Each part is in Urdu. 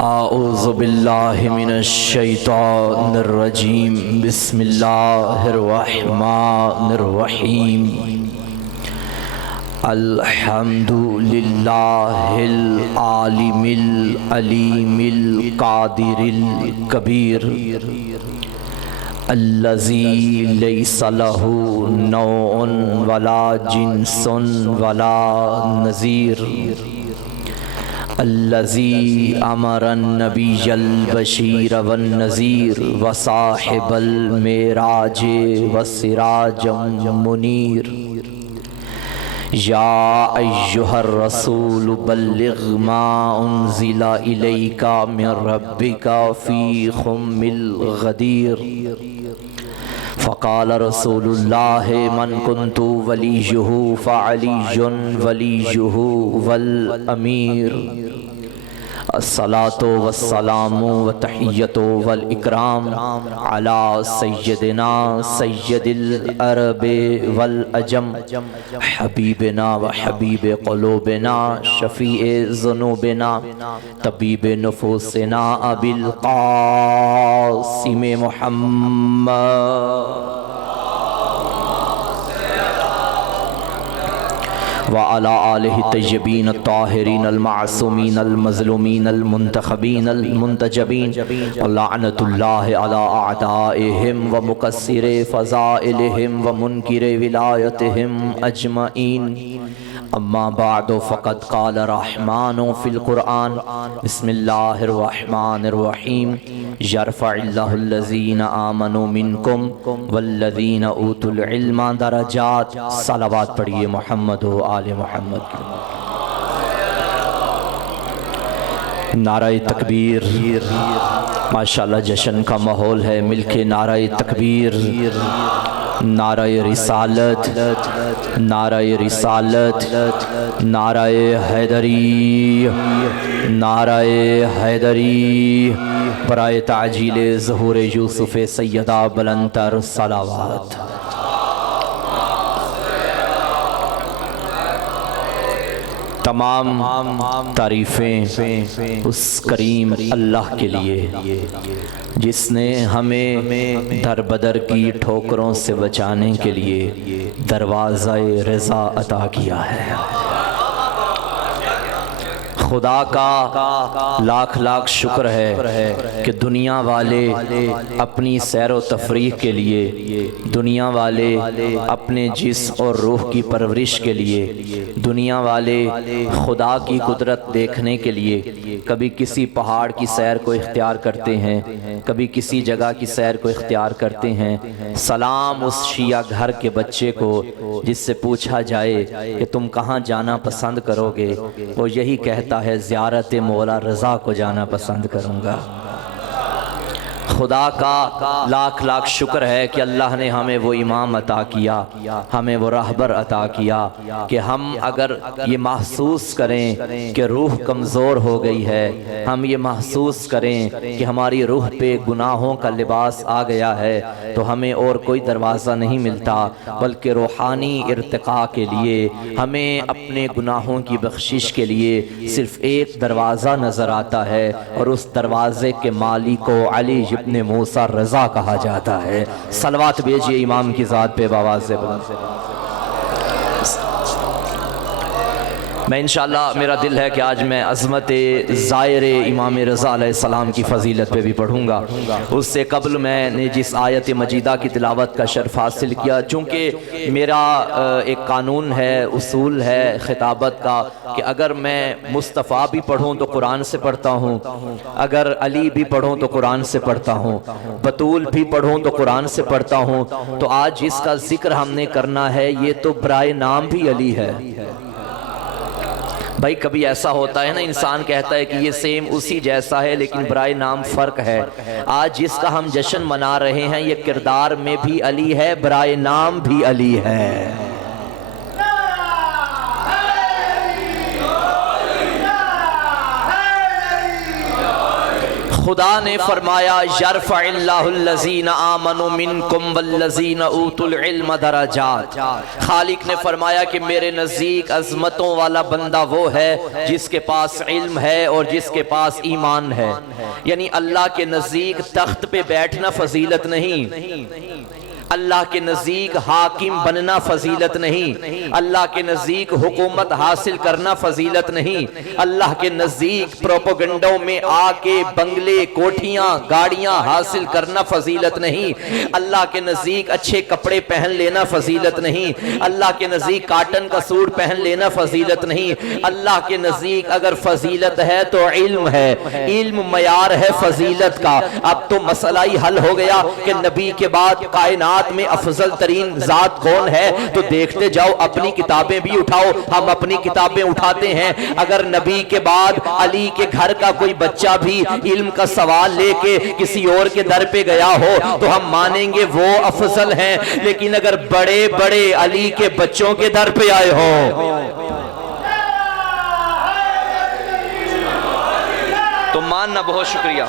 اعوذ باللہ من الشیطان الرجیم بسم اللہ الرحمن الرحیم الحمد للہ العالم العلیم القادر الکبیر الذی لیس لہ نوع ولا جنس ولا نظیر الذی امر النبی البشیر والنذیر وصاحب المعراج والسراج منیر یا ایہا الرسول بلغ ما انزل الیک من ربک فی خم الغدیر فقال رسول اللہ من کنت ولیہ فعلی ولیہ والامیر الصلاة والسلام وتحیت والاکرام علی سیدنا سید العرب والعجم حبیبنا وحبیب قلوبنا شفیع ذنوبنا طبیب نفوسنا ابی القاسم محمد وعلى آلہ الطیبین الطاہرین المعصومین المظلومین المنتخبین المنتجبین لعنت اللہ علی اعدائہم ومکسر فضائلہم ومنکر ولایتہم اجمعین اما بعد فقد قال الرحمن فی القرآن بسم اللہ الرحمن الرحیم یرفع اللہ الذین آمنوا منکم والذین اوتوا العلم درجات صلوات پڑھئے محمد و آل محمد. نعرہ تکبیر. ماشاءاللہ جشن کا ماحول ہے. مل کے نعرہ تکبیر. نعرہ رسالت. نعرہ رسالت. نعرہ حیدری. نعرہ حیدری. برائے تعجیل ظہور یوسف سیدہ بلندتر صلوات. تمام تعریفیں اس کریم اللہ کے لیے جس نے ہمیں در بدر کی ٹھوکروں سے بچانے کے لیے دروازہ رضا عطا کیا ہے. خدا کا لاکھ لاکھ شکر ہے کہ دنیا والے اپنی سیر و تفریح کے لیے، دنیا والے اپنے جسم اور روح کی پرورش کے لیے، دنیا والے خدا کی قدرت دیکھنے کے لیے کبھی کسی پہاڑ کی سیر کو اختیار کرتے ہیں، کبھی کسی جگہ کی سیر کو اختیار کرتے ہیں. سلام اس شیعہ گھر کے بچے کو جس سے پوچھا جائے کہ تم کہاں جانا پسند کرو گے، وہ یہی کہتا ہے زیارت مولا رضا کو جانا پسند کروں گا. خدا کا لاکھ لاکھ شکر ہے کہ اللہ نے ہمیں وہ امام عطا کیا، ہمیں وہ رہبر عطا کیا کہ ہم اگر یہ محسوس کریں کہ روح کمزور ہو گئی ہے، ہم یہ محسوس کریں کہ ہماری روح پہ گناہوں کا لباس آ گیا ہے، تو ہمیں اور کوئی دروازہ نہیں ملتا بلکہ روحانی ارتقاء کے لیے ہمیں اپنے گناہوں کی بخشش کے لیے صرف ایک دروازہ نظر آتا ہے، اور اس دروازے کے مالک کو علی ابن موسیٰ رضا کہا جاتا ہے. صلوات بھیجئے امام کی ذات پہ بآواز بلند. میں انشاءاللہ میرا دل ہے کہ آج میں عظمت زائر امام رضا علیہ السلام کی فضیلت پہ بھی پڑھوں گا. اس سے قبل میں نے جس آیت مجیدہ کی تلاوت کا شرف حاصل کیا، چونکہ میرا ایک قانون ہے، اصول ہے خطابت کا کہ اگر میں مصطفیٰ بھی پڑھوں تو قرآن سے پڑھتا ہوں، اگر علی بھی پڑھوں تو قرآن سے پڑھتا ہوں، بطول بھی پڑھوں تو قرآن سے پڑھتا ہوں. تو آج جس کا ذکر ہم نے کرنا ہے یہ تو برائے نام بھی علی ہے. بھائی کبھی ایسا ہوتا ہے نا، انسان کہتا ہے کہ یہ سیم اسی جیسا ہے لیکن برائے نام فرق ہے. آج جس کا ہم جشن منا رہے ہیں یہ کردار میں بھی علی ہے، برائے نام بھی علی ہے. خدا نے فرمایا یرفع اللہ الذین آمنوا منکم والذین اوتوا العلم درجات، خالق نے فرمایا کہ میرے نزدیک عظمتوں والا بندہ وہ ہے جس کے پاس علم ہے اور جس کے پاس ایمان ہے۔ یعنی اللہ کے نزدیک تخت پہ بیٹھنا فضیلت نہیں، اللہ کے نزدیک حاکم بننا فضیلت نہیں، اللہ کے نزدیک حکومت حاصل کرنا فضیلت نہیں، اللہ کے نزدیک پروپیگنڈوں میں آ کے بنگلے، کوٹھیاں، گاڑیاں حاصل کرنا فضیلت نہیں، اللہ کے نزدیک اچھے کپڑے پہن لینا فضیلت نہیں، اللہ کے نزدیک کاٹن کا سوٹ پہن لینا فضیلت نہیں، اللہ کے نزدیک اگر فضیلت ہے تو علم ہے، علم معیار ہے فضیلت کا۔ اب تو مسئلہ ہی حل ہو گیا کہ نبی کے بعد کائنات میں افضل ترین ذات کون ہے، تو دیکھتے جاؤ، اپنی کتابیں بھی اٹھاؤ، ہم اپنی کتابیں اٹھاتے ہیں، اگر نبی کے بعد علی کے گھر کا کوئی بچہ بھی علم کا سوال لے کے کسی اور کے در پہ گیا ہو تو ہم مانیں گے وہ افضل ہیں، لیکن اگر بڑے بڑے علی کے بچوں کے در پہ آئے ہوں تو ماننا، بہت شکریہ،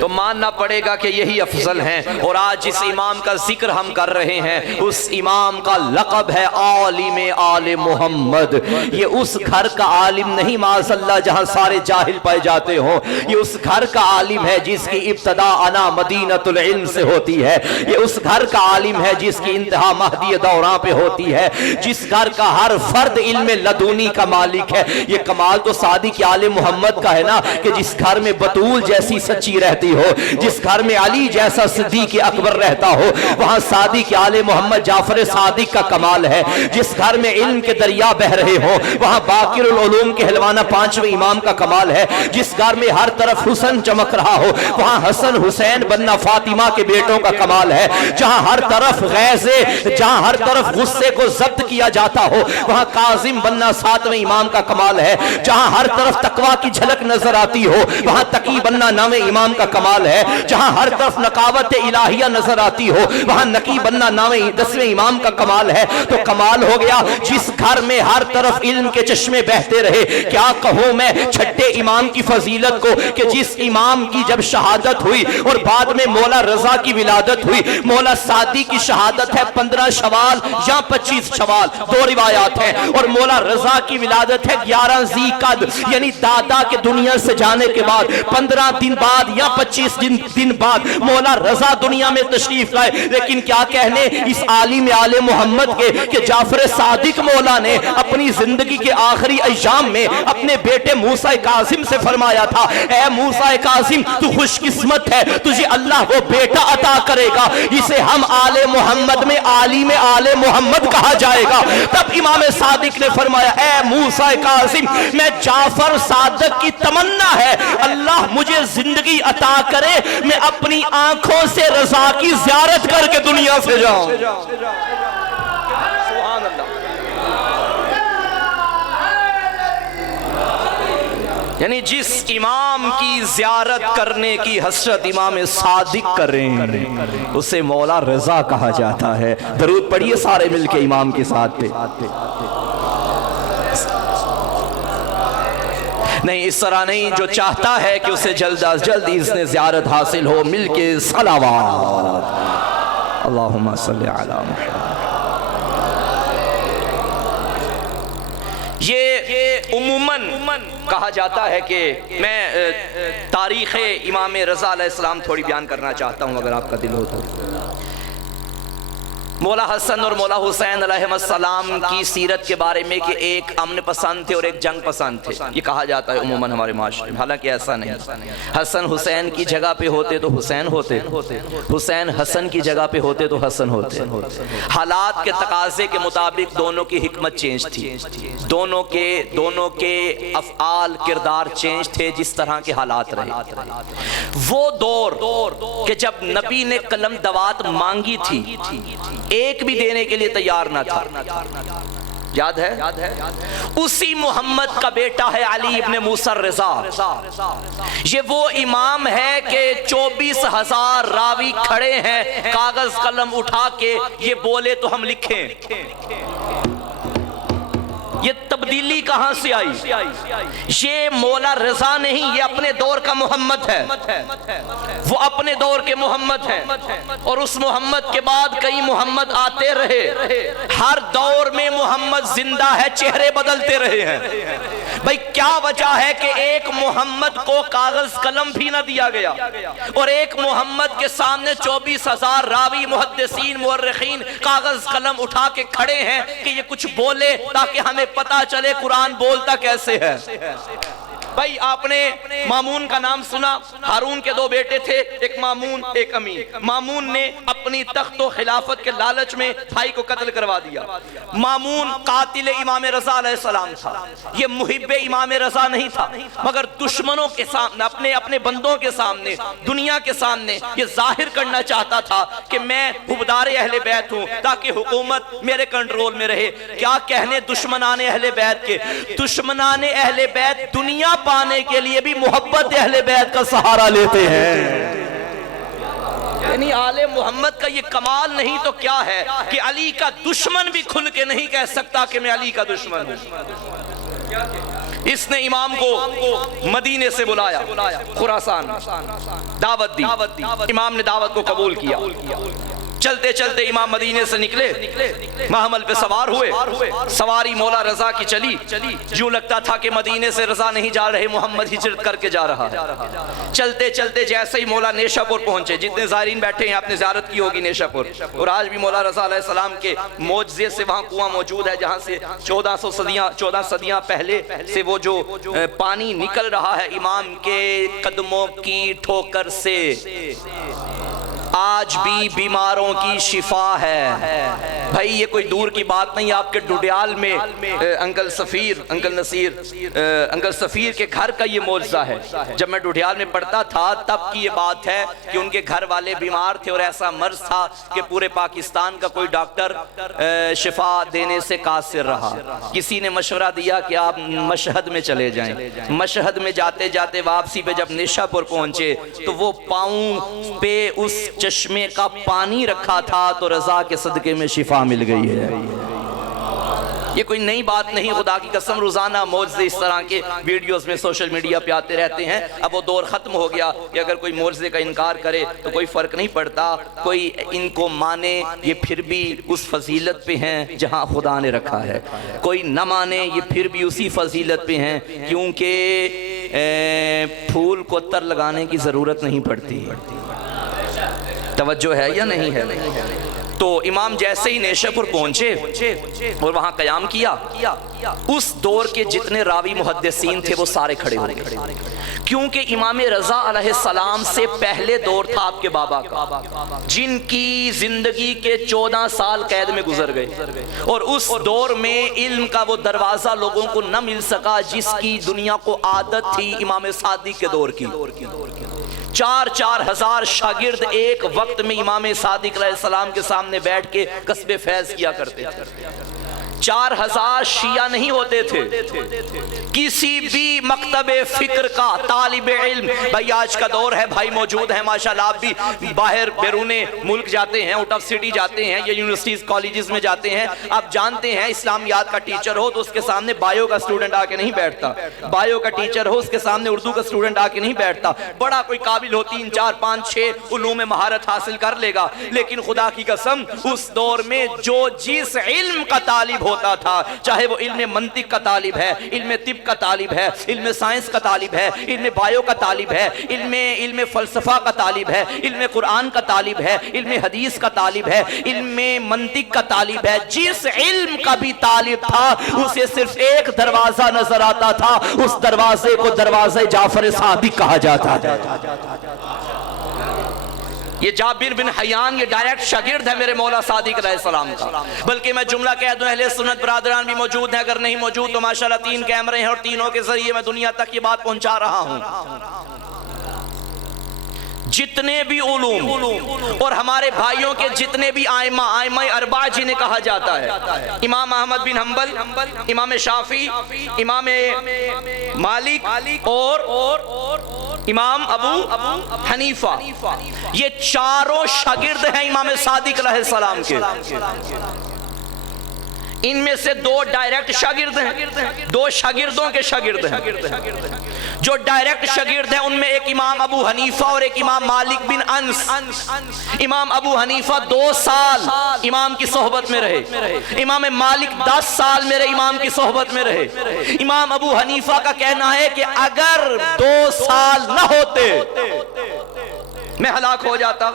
تو ماننا پڑے گا کہ یہی افضل ہیں۔ اور آج جس امام کا ذکر ہم کر رہے ہیں اس امام کا لقب ہے عالم آل محمد۔ یہ اس گھر کا عالم نہیں معاذ اللہ جہاں سارے جاہل پائے جاتے ہوں، یہ اس گھر کا عالم ہے جس کی ابتدا انا مدینۃ العلم سے ہوتی ہے، یہ اس گھر کا عالم ہے جس کی انتہا مہدی دوراں پہ ہوتی ہے، جس گھر کا ہر فرد علم لدنی کا مالک ہے۔ یہ کمال تو صادق آل محمد کا ہے نا کہ جس گھر میں بطول جیسی سچی رہتی ہو، جس گھر میں علی جیسا صدیق اکبر رہتا ہو، وہاں صادق آل محمد جعفر صادق کا کمال ہے۔ جس گھر میں علم کے دریا بہ رہے ہوں وہاں باقر العلوم کے حلوانہ پانچویں امام کا کمال ہے۔ جس گھر میں ہر طرف حسن چمک رہا ہو وہاں حسن حسین بننا فاطمہ کے بیٹوں کا کمال ہے۔ جہاں ہر طرف غیظے، جہاں ہر طرف غصے کو ضبط کیا جاتا ہو وہاں کاظم بننا ساتویں امام کا کمال ہے۔ جہاں ہر طرف تقویٰ کی جھلک نظر آتی ہو وہاں تقی بننا نویں امام کا کمال ہے۔ جہاں ہر طرف نقاوت الہیہ نظر آتی ہو وہاں نقی بننا دسویں امام کا کمال ہے۔ تو کمال ہو گیا جس گھر میں ہر طرف علم کے چشمے بہتے رہے۔ کیا کہوں میں چھٹے امام کی فضیلت کو کہ جس امام کی جب شہادت ہوئی اور بعد میں مولا رضا کی ولادت ہوئی، مولا سعدی کی شہادت ہے 15 شوال یا 25 شوال، دو روایات ہیں، اور مولا رضا کی ولادت ہے 11 ذی قعد، یعنی دادا کے دنیا سے جانے کے بعد 15 دن بعد یا 25 دن بعد مولا رضا دنیا میں تشریف لائے۔ لیکن کیا کہنے اس عالم آل محمد کے کہ جعفر صادق مولا نے اپنی زندگی کے آخری ایام میں اپنے بیٹے موسیٰ کاظم سے فرمایا تھا، اے موسیٰ کاظم تو خوش قسمت ہے، تجھے اللہ وہ بیٹا عطا کرے گا جسے ہم آل محمد میں عالم آل محمد کہا جائے گا۔ تب امام صادق نے فرمایا، اے موسیٰ کاظم میں جعفر صادق کی تمنا ہے اللہ مجھے زندگی عطا کرے میں اپنی آنکھوں سے رضا کی زیارت کر کے دنیا سے جاؤں۔ سبحان اللہ۔ یعنی جس امام کی زیارت کرنے کی حسرت امام صادق کریں اسے مولا رضا کہا جاتا ہے۔ درود پڑھیے سارے مل کے امام کے ساتھ پہ۔ نہیں اس طرح نہیں، جو چاہتا ہے کہ اسے جلد از جلد اذن زیارت حاصل ہو، مل کے صلوات اللہم صلی علی محمد۔ یہ عموماً کہا جاتا ہے کہ میں تاریخ امام رضا علیہ السلام تھوڑی بیان کرنا چاہتا ہوں اگر آپ کا دل ہو تو۔ مولا حسن اور مولا حسین علیہ السلام کی سیرت کے بارے میں کہ ایک امن پسند تھے اور ایک جنگ پسند تھے، یہ کہا جاتا ہے عموماً ہمارے معاشرے میں، حالانکہ ایسا نہیں۔ حسن حسین کی جگہ پہ ہوتے تو حسین ہوتے، حسین حسن کی جگہ پہ ہوتے تو حسن ہوتے۔ حالات کے تقاضے کے مطابق دونوں کی حکمت چینج تھی، دونوں کے افعال کردار چینج تھے جس طرح کے حالات رہے۔ وہ دور کہ جب نبی نے قلم دوات مانگی تھی ایک بھی دینے کے لیے تیار نہ تھا، یاد ہے؟ اسی محمد کا بیٹا ہے علی ابن موسیٰ الرضا۔ یہ وہ امام ہے کہ 24,000 راوی کھڑے ہیں کاغذ قلم اٹھا کے، یہ بولے تو ہم لکھیں۔ یہ تبدیلی کہاں سے آئی؟ یہ مولا رضا نہیں، یہ اپنے دور کا محمد ہے، وہ اپنے دور کے محمد ہیں، اور اس محمد کے بعد کئی محمد آتے رہے، ہر دور میں محمد زندہ ہے، چہرے بدلتے رہے ہیں۔ بھئی کیا وجہ ہے کہ ایک محمد کو کاغذ قلم بھی نہ دیا گیا، اور ایک محمد کے سامنے 24,000 راوی محدثین مورخین کاغذ قلم اٹھا کے کھڑے ہیں کہ یہ کچھ بولے تاکہ ہمیں پتا چلے قرآن بولتا کیسے ہے۔ بھائی آپ نے مامون کا نام سنا، ہارون کے 2 بیٹے تھے، ایک مامون ایک امین۔ مامون نے اپنی تخت و خلافت کے لالچ میں بھائی کو قتل کروا دیا۔ مامون قاتل امام رضا علیہ السلام تھا، یہ محب امام رضا نہیں تھا، مگر دشمنوں کے سامنے، اپنے بندوں کے سامنے، دنیا کے سامنے یہ ظاہر کرنا چاہتا تھا کہ میں حبدار اہل بیت ہوں تاکہ حکومت میرے کنٹرول میں رہے۔ کیا کہنے دشمنان اہل بیت کے؟ دشمنان اہل بیت دنیا پانے کے لیے بھی محبت اہل بیت کا سہارا لیتے ہیں۔ یعنی آل محمد کا یہ کمال نہیں تو کیا ہے کہ علی کا دشمن بھی کھل کے نہیں کہہ سکتا کہ میں علی کا دشمن ہوں۔ اس نے امام کو مدینے سے بلایا، خراسان دعوت دی، امام نے دعوت کو قبول کیا۔ چلتے چلتے امام مدینے سے نکلے، محمل پہ سوار ہوئے، سواری مولا رضا کی چلی، یوں لگتا تھا کہ مدینے سے رضا نہیں جا رہے، محمد ہجرت کر کے جا رہا ہے۔ چلتے چلتے جیسے ہی مولا نیشہ پور پہنچے، جتنے زائرین بیٹھے ہیں آپ نے زیارت کی ہوگی نیشہ پور، اور آج بھی مولا رضا علیہ السلام کے معجزے سے وہاں کنواں موجود ہے جہاں سے 14 صدیاں پہلے سے وہ جو پانی نکل رہا ہے امام کے قدموں کی ٹھوکر سے، آج بھی بیماروں کی شفا ہے۔ بھائی یہ کوئی دور کی بات نہیں، آپ کے ڈوڈیال میں انکل سفیر کے گھر کا یہ معجزہ ہے۔ جب میں ڈوڈیال میں پڑھتا تھا تب کی یہ بات ہے کہ ان کے گھر والے بیمار تھے اور ایسا مرض تھا کہ پورے پاکستان کا کوئی ڈاکٹر شفا دینے سے قاصر رہا۔ کسی نے مشورہ دیا کہ آپ مشہد میں چلے جائیں۔ مشہد میں جاتے جاتے واپسی پہ جب نیشہ پور پہنچے تو وہ پاؤں پہ اس چشمے کا پانی رکھا تھا تو رضا کے صدقے میں شفا مل گئی ہے۔ یہ کوئی نئی بات نہیں، خدا کی قسم روزانہ معجزے اس طرح کے ویڈیوز میں سوشل میڈیا پہ آتے رہتے ہیں۔ اب وہ دور ختم ہو گیا کہ اگر کوئی معجزے کا انکار کرے تو کوئی فرق نہیں پڑتا، کوئی ان کو مانے یہ پھر بھی اس فضیلت پہ ہیں جہاں خدا نے رکھا ہے، کوئی نہ مانے یہ پھر بھی اسی فضیلت پہ ہیں، کیونکہ پھول کو تر لگانے کی ضرورت نہیں پڑتی۔ توجہ ہے یا نہیں ہے؟ تو امام جیسے ہی نیشہ پور پہنچے اور وہاں قیام کیا، اس دور کے جتنے راوی محدثین تھے وہ سارے کھڑے ہو گئے، کیونکہ امام رضا علیہ السلام سے پہلے دور تھا آپ کے بابا کا، جن کی زندگی کے 14 سال قید میں گزر گئے، اور اس دور میں علم کا وہ دروازہ لوگوں کو نہ مل سکا جس کی دنیا کو عادت تھی امام صادق کے دور کی۔ 4,000 ہزار شاگرد ایک وقت میں امام صادق علیہ السلام کے سامنے بیٹھ کے کسب فیض کیا کرتے تھے۔ 4,000 شیعہ نہیں ہوتے تھے، کسی بھی مکتب فکر کا طالب علم، بھائی آج کا دور ہے، بھائی موجود ہیں ماشاءاللہ، آپ بھی باہر بیرون ملک جاتے ہیں، آؤٹ آف سٹی جاتے ہیں یا یونیورسٹیز کالجز میں جاتے ہیں، آپ جانتے ہیں اسلامیات کا ٹیچر ہو تو اس کے سامنے بایو کا سٹوڈنٹ آ کے نہیں بیٹھتا، بایو کا ٹیچر ہو اس کے سامنے اردو کا سٹوڈنٹ آ کے نہیں بیٹھتا، بڑا کوئی قابل ہو 3 4 5 6 علوم میں مہارت حاصل کر لے گا، لیکن خدا کی قسم اس دور میں جو جس علم کا طالب ہوتا تھا، چاہے وہ علم منطق کا طالب ہے، علم طب کا طالب ہے، علم سائنس کا طالب ہے، علم بایو کا طالب ہے، علم فلسفہ کا طالب ہے، علم قرآن کا طالب ہے، علم حدیث کا طالب ہے، علم منطق کا طالب ہے، جس علم کا بھی طالب تھا اسے صرف ایک دروازہ نظر آتا تھا، اس دروازے کو دروازہ جعفر صادق کہا جاتا ہے۔ یہ جابر بن حیان یہ ڈائریکٹ شاگرد ہے میرے مولا صادق علیہ السلام کا، بلکہ میں جملہ کہہ دوں اہل سنت برادران بھی موجود ہیں، اگر نہیں موجود تو ماشاءاللہ 3 کیمرے ہیں اور تینوں کے ذریعے میں دنیا تک یہ بات پہنچا رہا ہوں۔ جتنے بھی علوم اور ہمارے بھائیوں کے جتنے بھی آئمہ اربعہ جنہیں کہا جاتا ہے، امام احمد بن حنبل، امام شافعی، امام مالک اور امام ابو حنیفہ، یہ چاروں شاگرد ہیں امام صادق علیہ السلام کے۔ ان میں سے دو ڈائریکٹ شاگرد ہیں، دو شاگردوں کے شاگرد ہیں۔ جو ڈائریکٹ شاگرد ہیں ان میں ایک امام ابو حنیفہ اور ایک امام مالک بن انس۔ امام ابو حنیفہ 2 سال امام کی صحبت میں رہے، امام مالک 10 سال میرے امام کی صحبت میں رہے۔ امام ابو حنیفہ کا کہنا ہے کہ اگر 2 سال نہ ہوتے میں ہلاک ہو جاتا۔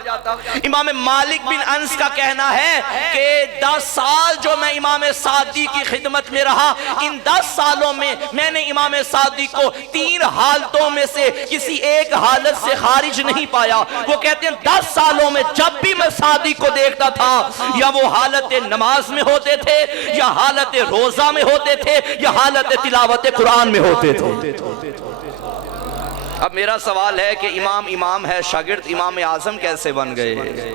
امام مالک بن انس کا کہنا ہے کہ 10 سال جو میں امام سعدی کی خدمت میں رہا، ان 10 سالوں میں میں نے امام سعدی کو 3 حالتوں میں سے کسی ایک حالت سے خارج نہیں پایا۔ وہ کہتے ہیں 10 سالوں میں جب بھی میں سعدی کو دیکھتا تھا، یا وہ حالت نماز میں ہوتے تھے، یا حالت روزہ میں ہوتے تھے، یا حالت تلاوت قرآن میں ہوتے تھے۔ اب میرا سوال ہے کہ امام ہے، شاگرد امام اعظم کیسے بن گئے؟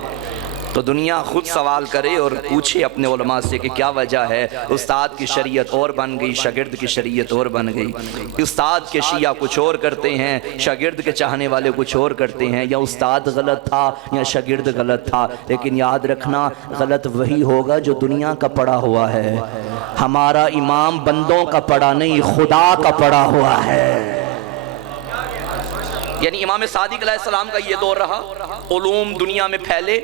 تو دنیا خود سوال کرے اور پوچھے اپنے علماء سے کہ کیا وجہ ہے۔ استاد کی شریعت اور بن گئی، شاگرد کی شریعت اور بن گئی۔ استاد کے شیعہ کچھ اور کرتے ہیں، شاگرد کے چاہنے والے کچھ اور کرتے ہیں۔ یا استاد غلط تھا یا شاگرد غلط تھا، لیکن یاد رکھنا غلط وہی ہوگا جو دنیا کا پڑا ہوا ہے۔ ہمارا امام بندوں کا پڑا نہیں، خدا کا پڑا ہوا ہے۔ یعنی امام صادق علیہ السلام کا یہ دور رہا، علوم دنیا میں پھیلے۔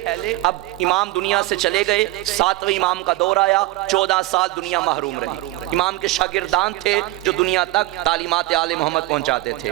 اب امام دنیا سے چلے گئے، 7ویں امام کا دور آیا، 14 سال دنیا محروم رہی۔ امام کے شاگردان تھے جو دنیا تک تعلیمات آل محمد پہنچاتے تھے۔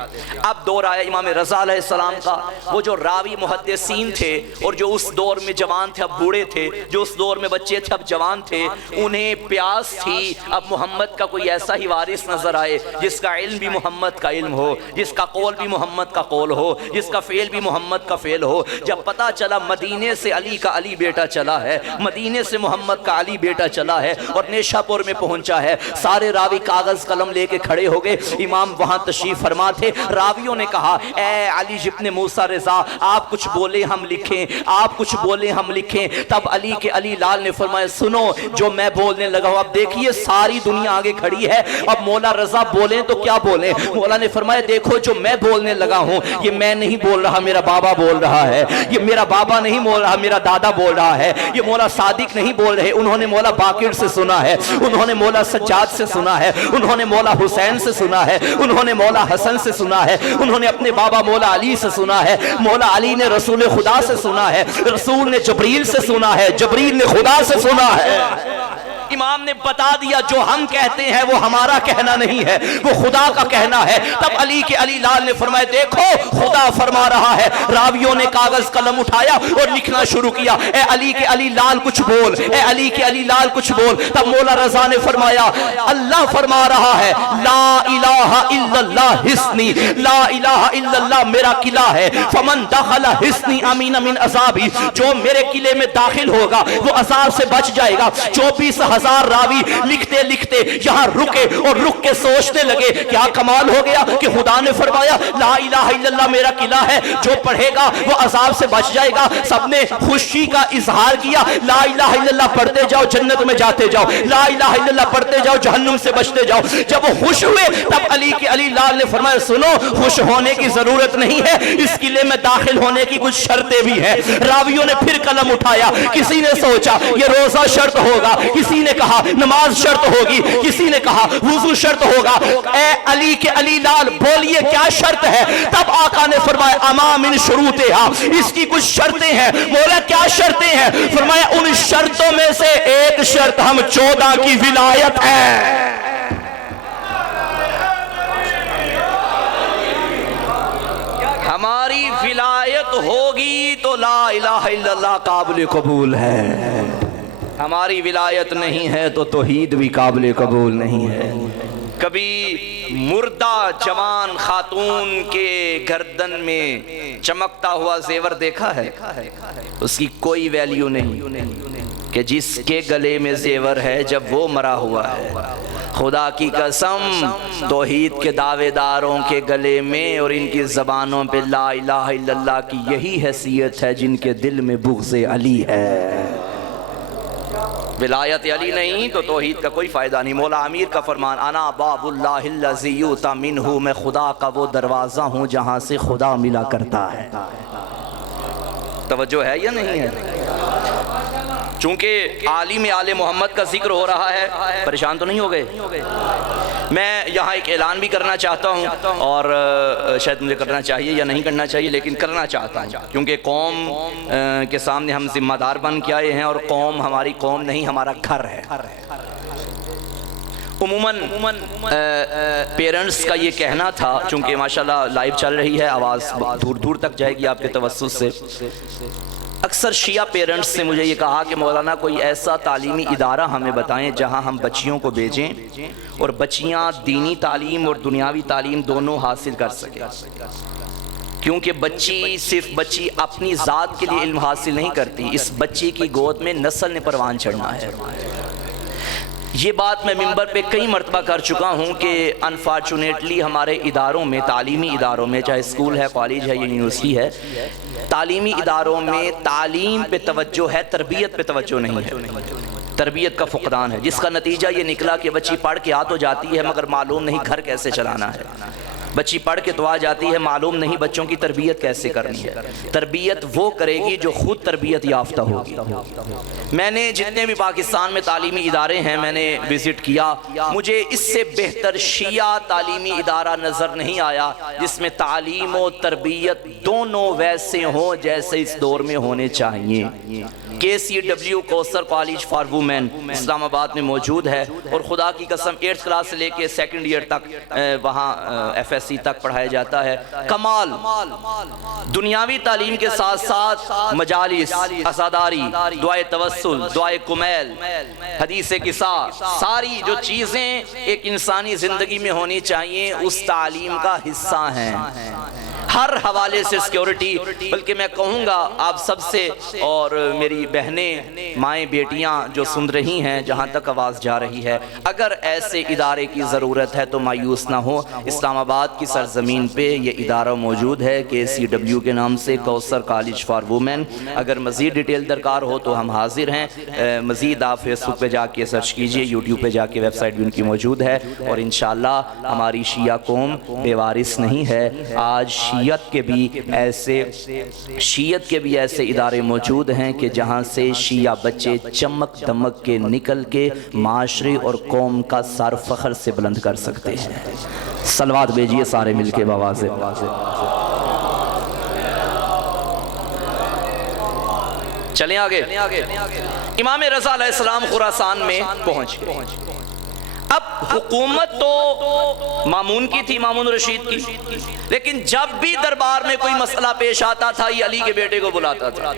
اب دور آیا امام رضا علیہ السلام کا۔ وہ جو راوی محدثین تھے اور جو اس دور میں جوان تھے اب بوڑھے تھے، جو اس دور میں بچے تھے اب جوان تھے، انہیں پیاس تھی اب محمد کا کوئی ایسا ہی وارث نظر آئے جس کا علم بھی محمد کا علم ہو، جس کا قول بھی محمد کا قول ہو، جس کا فعل بھی محمد کا فعل ہو۔ جب پتا چلا مدینے سے علی کا علی بیٹا چلا ہے، مدینے سے محمد کا علی بیٹا چلا ہے اور نیشہ پور میں پہنچا ہے، سارے راوی کاغذ قلم لے کے کھڑے ہو گئے۔ امام وہاں تشریف فرما تھے۔ راویوں نے کہا اے علی ابن موسیٰ رضا، آپ کچھ بولے ہم لکھیں، آپ کچھ بولے ہم لکھیں۔ تب علی کے علی لال نے فرمایا سنو جو میں بولنے لگا ہوں۔ اب دیکھیے ساری دنیا آگے کھڑی ہے، اب مولا رضا بولیں تو کیا بولیں؟ مولا نے فرمایا دیکھو جو میں بولنے لگا ہوں یہ میں نہیں بول رہا، میرا بابا بول رہا ہے۔ یہ میرا بابا نہیں بول رہا، میرا دادا بول رہا ہے۔ یہ مولا صادق نہیں بول رہے، انہوں نے مولا باقر سے سنا ہے، انہوں نے مولا سجاد سے سنا ہے، انہوں نے مولا حسین سے سنا ہے، انہوں نے مولا حسن سے سنا ہے، انہوں نے اپنے بابا مولا علی سے سنا ہے۔ مولا علی نے رسول خدا سے سنا ہے، رسول نے جبریل سے سنا ہے، جبریل نے خدا سے سنا ہے۔ امام نے بتا دیا جو ہم کہتے ہیں وہ ہمارا کہنا نہیں ہے، وہ خدا کا کہنا ہے۔ تب علی کے علی لال نے فرمایا دیکھو خدا فرما رہا ہے۔ راویوں نے کاغذ قلم اٹھایا اور لکھنا شروع کیا، اے علی کے علی لال کچھ بول، اے علی کے علی لال کچھ بول۔ تب مولا رضا نے فرمایا اللہ فرما رہا ہے لا الہ الا اللہ حصنی، لا الہ الا اللہ میرا قلعہ ہے، فمن دخل حصنی امین من عذابی، جو میرے قلعے میں داخل ہوگا وہ عذاب سے بچ جائے گا۔ 24,000 راوی لکھتے لکھتے یہاں رکے اور رک کے سوچنے لگے کیا کمال ہو گیا کہ خدا نے فرمایا لا الہ الا اللہ میرا قلعہ ہے، جو پڑھے گا وہ عذاب سے بچ جائے گا۔ سب نے خوشی کا اظہار کیا، لا الہ الا اللہ پڑھتے جاؤ جنت میں جاتے جاؤ، لا الہ الا اللہ پڑھتے جاؤ جہنم سے بچتے جاؤ۔ جب وہ خوش ہوئے تب علی کے علی لال نے فرمایا سنو خوش ہونے کی ضرورت نہیں ہے، اس قلعے میں داخل ہونے کی کچھ شرطیں بھی ہیں۔ راویوں نے پھر قلم اٹھایا، کسی نے سوچا یہ روزہ شرط ہوگا، کسی نے کہا نماز شرط ہوگی، کسی نے کہا وضو شرط ہوگا۔ اے علی کے علی لال بولیے کیا شرط ہے؟ تب آقا نے فرمایا اما من شروطہا، اس کی کچھ شرطیں ہیں۔ مولا کیا شرطیں ہیں؟ فرمایا ان شرطوں میں سے ایک شرط ہم 14 کی ولایت ہے۔ ہماری ولایت ہوگی تو لا الہ الا اللہ قابل قبول ہے، ہماری ولایت نہیں ہے تو توحید بھی قابل قبول نہیں ہے۔ کبھی مردہ جوان خاتون کے گردن میں چمکتا ہوا زیور دیکھا ہے؟ اس کی کوئی ویلیو نہیں کہ جس کے گلے میں زیور ہے جب وہ مرا ہوا ہے۔ خدا کی قسم توحید کے دعوے داروں کے گلے میں اور ان کی زبانوں پہ لا الہ الا اللہ کی یہی حیثیت ہے جن کے دل میں بغض علی ہے۔ ولایت علی نہیں تو توحید کا کوئی فائدہ نہیں۔ مولا امیر کا فرمان انا باب اللہ الذی یؤتی منہ، میں خدا کا وہ دروازہ ہوں جہاں سے خدا ملا کرتا ہے۔ توجہ ہے یا نہیں ہے؟ چونکہ عالم آل محمد کا ذکر ہو رہا ہے، پریشان تو نہیں ہو گئے؟ میں یہاں ایک اعلان بھی کرنا چاہتا ہوں، اور شاید مجھے کرنا چاہیے یا نہیں کرنا چاہیے، لیکن کرنا چاہتا ہوں کیونکہ قوم کے سامنے ہم ذمہ دار بن کے آئے ہیں، اور قوم ہماری قوم نہیں، ہمارا گھر ہے۔ عموماً پیرنٹس کا یہ کہنا تھا، چونکہ ماشاءاللہ لائیو چل رہی ہے، آواز دور دور تک جائے گی آپ کے توسط سے، اکثر شیعہ پیرنٹس نے مجھے یہ کہا کہ مولانا کوئی ایسا تعلیمی ادارہ ہمیں بتائیں جہاں ہم بچیوں کو بھیجیں اور بچیاں دینی تعلیم اور دنیاوی تعلیم دونوں حاصل کر سکیں، کیونکہ صرف بچی اپنی ذات کے لیے علم حاصل نہیں کرتی، اس بچی کی گود میں نسل نے پروان چڑھنا ہے۔ یہ بات میں منبر پہ کئی مرتبہ کر چکا ہوں کہ انفارچونیٹلی ہمارے اداروں میں، تعلیمی اداروں میں، چاہے اسکول ہے، کالج ہے، یونیورسٹی ہے، تعلیمی اداروں میں تعلیم پہ توجہ ہے، تربیت پہ توجہ نہیں ہے، تربیت کا فقدان ہے، جس کا نتیجہ یہ نکلا کہ بچی پڑھ کے آ تو جاتی ہے مگر معلوم نہیں گھر کیسے چلانا ہے، بچی پڑھ کے تو آ جاتی ہے، معلوم نہیں بچوں کی تربیت کیسے کرنی ہے۔ تربیت وہ کرے گی جو خود تربیت یافتہ ہوگی۔ میں نے جتنے بھی پاکستان میں تعلیمی ادارے ہیں میں نے وزٹ کیا، مجھے اس سے بہتر شیعہ تعلیمی ادارہ نظر نہیں آیا جس میں تعلیم و تربیت دونوں ویسے ہوں جیسے اس دور میں ہونے چاہیے۔ KCW Kausar college for women Islamabad میں موجود ہے، اور خدا کی قسم 8th کلاس سے لے کے 2nd ایئر تک وہاں FSC تک پڑھایا جاتا ہے۔ کمال دنیاوی تعلیم کے ساتھ ساتھ مجالس، عزاداری، دعائے توسل، دعائے کمیل، حدیث قصہ، ساری جو چیزیں ایک انسانی زندگی میں ہونی چاہیے اس تعلیم کا حصہ ہیں، ہر حوالے سے سیکیورٹی۔ بلکہ میں کہوں گا آپ سب سے اور میری بہنیں، مائیں، بیٹیاں جو سن رہی ہیں، جہاں تک آواز جا رہی ہے، اگر ایسے ادارے کی ضرورت ہے تو مایوس نہ ہو، اسلام آباد کی سرزمین پہ یہ ادارہ موجود ہے KCW کے نام سے، کوثر کالج فار وومن۔ اگر مزید ڈیٹیل درکار ہو تو ہم حاضر ہیں، مزید آپ فیس بک پہ جا کے سرچ کیجئے، یوٹیوب پہ جا کے ویب سائٹ بھی ان کی موجود ہے، اور انشاءاللہ ہماری شیعہ قوم بے وارث نہیں ہے۔ آج شیعت کے بھی ایسے ادارے موجود ہیں کہ جہاں سے شیعہ بچے چمک دمک کے نکل کے معاشرے اور قوم کا سر فخر سے بلند کر سکتے ہیں۔ صلوات بھیجئے سارے مل کے بآواز۔ چلیں آگے۔ امام رضا علیہ السلام خراسان میں پہنچ گئے۔ اب حکومت تو مامون کی تھی، مامون رشید کی، لیکن جب بھی دربار میں کوئی مسئلہ پیش آتا تھا یہ علی کے بیٹے کو بلاتا تھا۔